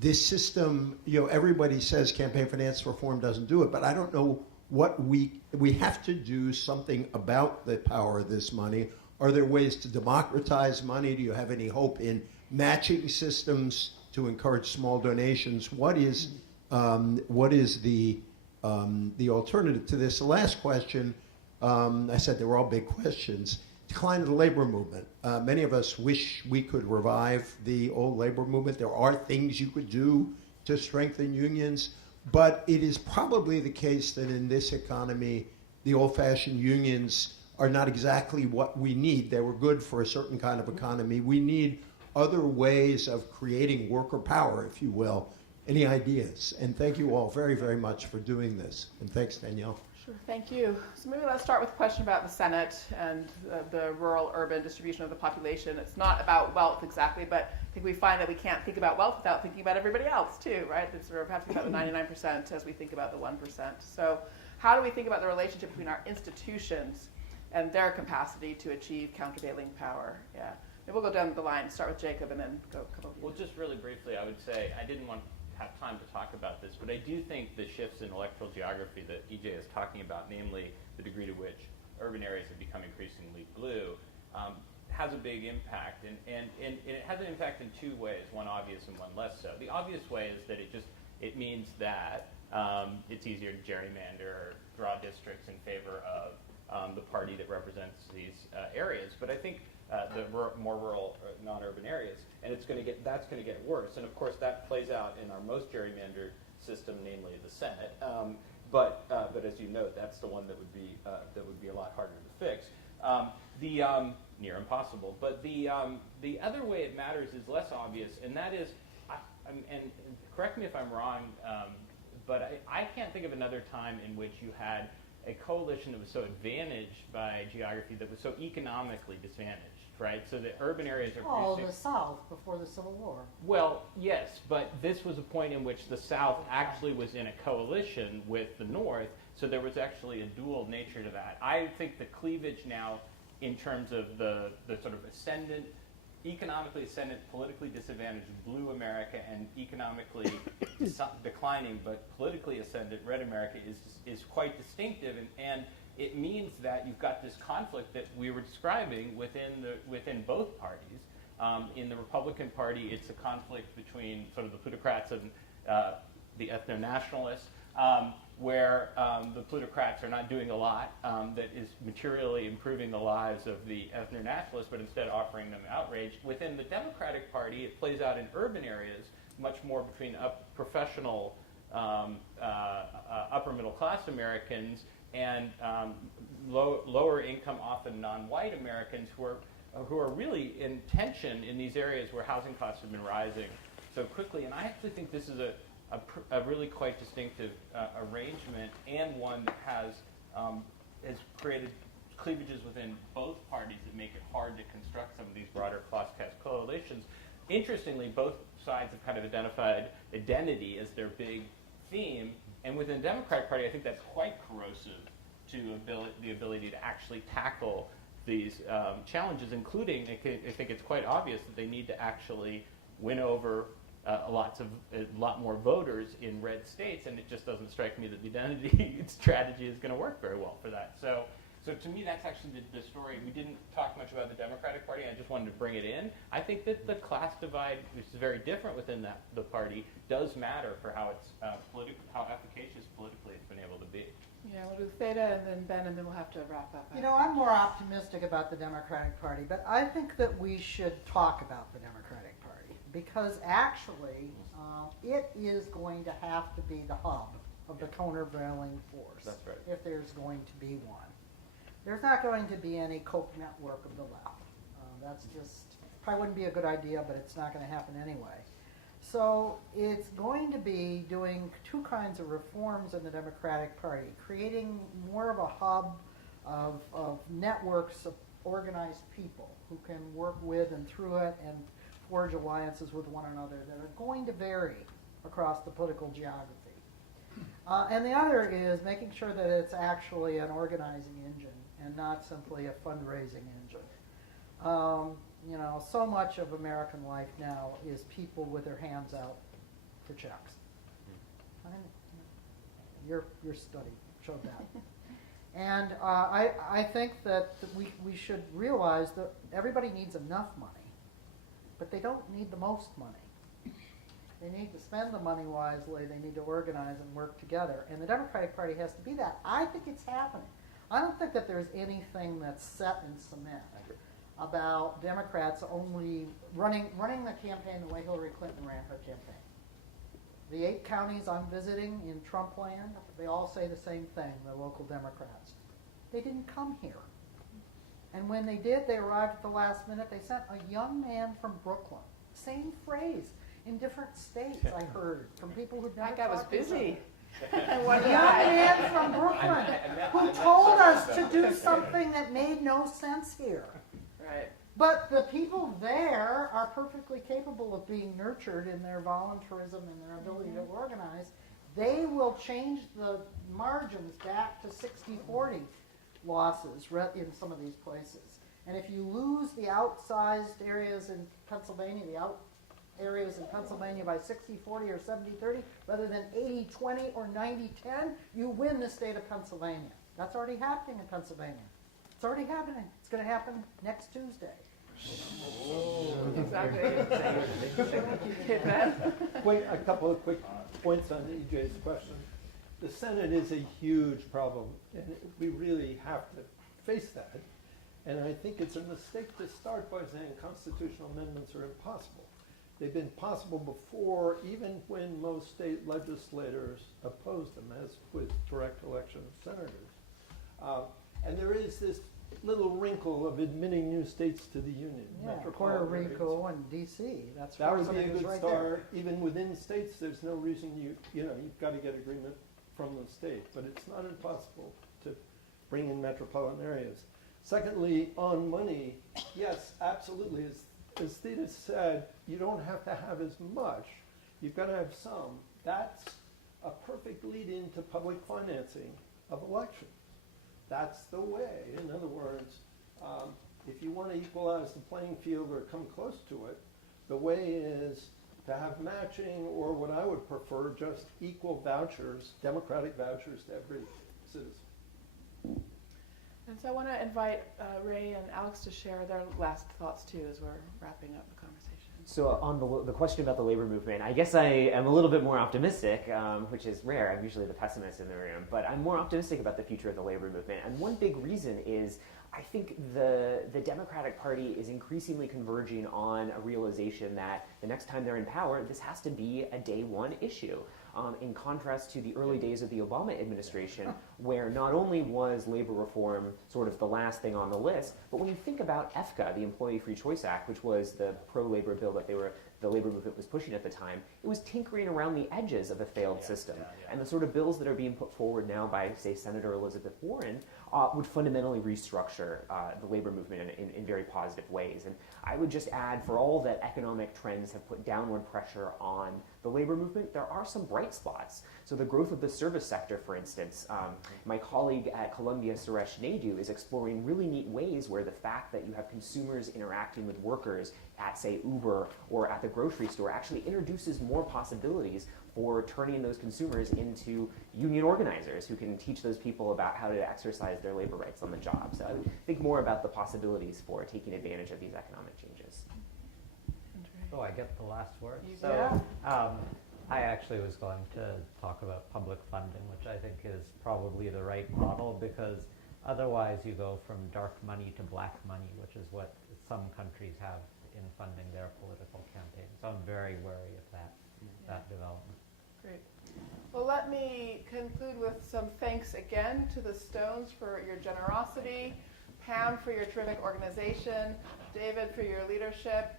this system, everybody says campaign finance reform doesn't do it, but I don't know what we have to do something about the power of this money. Are there ways to democratize money? Do you have any hope in matching systems to encourage small donations? What is the alternative to this? The last question, I said they were all big questions. Decline of the labor movement. Many of us wish we could revive the old labor movement. There are things you could do to strengthen unions, but it is probably the case that in this economy, the old-fashioned unions are not exactly what we need. They were good for a certain kind of economy. We need other ways of creating worker power, if you will. Any ideas? And thank you all very, very much for doing this. And thanks, Danielle. Sure, thank you. So maybe let's start with a question about the Senate and the rural-urban distribution of the population. It's not about wealth exactly, but I think we find that we can't think about wealth without thinking about everybody else too, right? We sort of have to think about the 99% as we think about the 1%. So how do we think about the relationship between our institutions and their capacity to achieve countervailing power? Yeah. Maybe we'll go down the line, start with Jacob, and then come over to you. Well, just really briefly, I would say I didn't want have time to talk about this, but I do think the shifts in electoral geography that EJ is talking about, namely the degree to which urban areas have become increasingly blue, has a big impact. And it has an impact in two ways, one obvious and one less so. The obvious way is that it means that it's easier to gerrymander or draw districts in favor of the party that represents these areas. But I think the more rural, non-urban areas, and that's going to get worse. And of course, that plays out in our most gerrymandered system, namely the Senate. But as you note, that's the one that would be a lot harder to fix. Near impossible. But the other way it matters is less obvious, and that is, and correct me if I'm wrong, but I can't think of another time in which you had a coalition that was so advantaged by geography that was so economically disadvantaged, right? So the urban areas are producing. The South before the Civil War. Well, yes, but this was a point in which the South actually was in a coalition with the North, so there was actually a dual nature to that. I think the cleavage now, in terms of the sort of ascendant, economically ascendant, politically disadvantaged blue America and economically declining but politically ascendant red America is quite distinctive, and it means that you've got this conflict that we were describing within both parties. In the Republican Party, it's a conflict between sort of the plutocrats and the ethno-nationalists, where the plutocrats are not doing a lot that is materially improving the lives of the ethno-nationalists, but instead offering them outrage. Within the Democratic Party, it plays out in urban areas much more between professional, upper middle class Americans and lower income, often non-white Americans who are really in tension in these areas where housing costs have been rising so quickly. And I actually think this is a really quite distinctive arrangement, and one that has created cleavages within both parties that make it hard to construct some of these broader cross-caste coalitions. Interestingly, both sides have kind of identified identity as their big theme, and within the Democratic Party, I think that's quite corrosive to the ability to actually tackle these challenges, including, I think it's quite obvious that they need to actually win over a lot more voters in red states, and it just doesn't strike me that the identity strategy is going to work very well for that. So to me, that's actually the story. We didn't talk much about the Democratic Party. I just wanted to bring it in. I think that the class divide, which is very different within the party, does matter for how it's how efficacious politically it's been able to be. Yeah, we'll do Theda and then Ben, and then we'll have to wrap up. I'm more optimistic about the Democratic Party, but I think that we should talk about the Democratic Party because actually it is going to have to be the hub of the countervailing force. That's right. If there's going to be one. There's not going to be any Koch network of the left. That's just, probably wouldn't be a good idea, but it's not going to happen anyway. So it's going to be doing two kinds of reforms in the Democratic Party, creating more of a hub of networks of organized people who can work with and through it and forge alliances with one another that are going to vary across the political geography. And the other is making sure that it's actually an organizing engine and not simply a fundraising engine. So much of American life now is people with their hands out for checks. Your study showed that. And I think that we should realize that everybody needs enough money, but they don't need the most money. They need to spend the money wisely. They need to organize and work together. And the Democratic Party has to be that. I think it's happening. I don't think that there's anything that's set in cement about Democrats only running the campaign the way Hillary Clinton ran her campaign. The 8 counties I'm visiting in Trump land, they all say the same thing, the local Democrats. They didn't come here. And when they did, they arrived at the last minute. They sent a young man from Brooklyn. Same phrase in different states, I heard, from people who'd never That guy was talked to each other. busy. A young man from Brooklyn who told us to do something that made no sense here. Right. But the people there are perfectly capable of being nurtured in their voluntarism and their ability to organize. They will change the margins back to 60-40 losses in some of these places. And if you lose the outsized areas in Pennsylvania, areas in Pennsylvania by 60-40 or 70-30, rather than 80-20 or 90-10, you win the state of Pennsylvania. That's already happening in Pennsylvania. It's already happening. It's going to happen next Tuesday. Exactly. Wait, a couple of quick points on EJ's question. The Senate is a huge problem, and we really have to face that. And I think it's a mistake to start by saying constitutional amendments are impossible. They've been possible before, even when most state legislators opposed them, as with direct election of senators. And there is this little wrinkle of admitting new states to the Union. Yeah, Puerto metropolitan areas. Rico and DC. That's That would be a something good right start. Even within states, there's no reason you've got to get agreement from the state, but it's not impossible to bring in metropolitan areas. Secondly, on money, yes, absolutely. As Theda said, you don't have to have as much. You've got to have some. That's a perfect lead-in to public financing of elections. That's the way. In other words, if you want to equalize the playing field or come close to it, the way is to have matching, or what I would prefer, just equal vouchers, democratic vouchers to every citizen. And so I want to invite Ray and Alex to share their last thoughts too as we're wrapping up the conversation. So on the question about the labor movement, I guess I am a little bit more optimistic, which is rare. I'm usually the pessimist in the room, but I'm more optimistic about the future of the labor movement. And one big reason is I think the Democratic Party is increasingly converging on a realization that the next time they're in power, this has to be a day one issue. In contrast to the early days of the Obama administration, where not only was labor reform sort of the last thing on the list, but when you think about EFCA, the Employee Free Choice Act, which was the pro-labor bill that the labor movement was pushing at the time, it was tinkering around the edges of a failed system. And the sort of bills that are being put forward now by, say, Senator Elizabeth Warren would fundamentally restructure the labor movement in very positive ways. And I would just add, for all that economic trends have put downward pressure on the labor movement, there are some bright spots. So the growth of the service sector, for instance, my colleague at Columbia, Suresh Naidu, is exploring really neat ways where the fact that you have consumers interacting with workers at, say, Uber or at the grocery store actually introduces more possibilities for turning those consumers into union organizers who can teach those people about how to exercise their labor rights on the job. So I would think more about the possibilities for taking advantage of these economic changes. Oh, I get the last word. Yeah. I actually was going to talk about public funding, which I think is probably the right model, because otherwise you go from dark money to black money, which is what some countries have in funding their political campaigns. So I'm very wary of that development. Great. Well, let me conclude with some thanks again to the Stones for your generosity, Pam for your terrific organization, David for your leadership,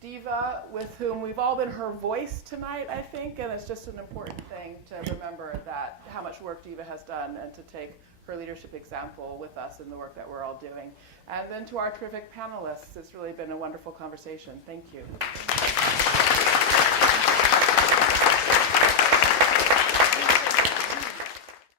Diva, with whom we've all been her voice tonight, I think, and it's just an important thing to remember that how much work Diva has done and to take her leadership example with us in the work that we're all doing. And then to our terrific panelists, it's really been a wonderful conversation. Thank you.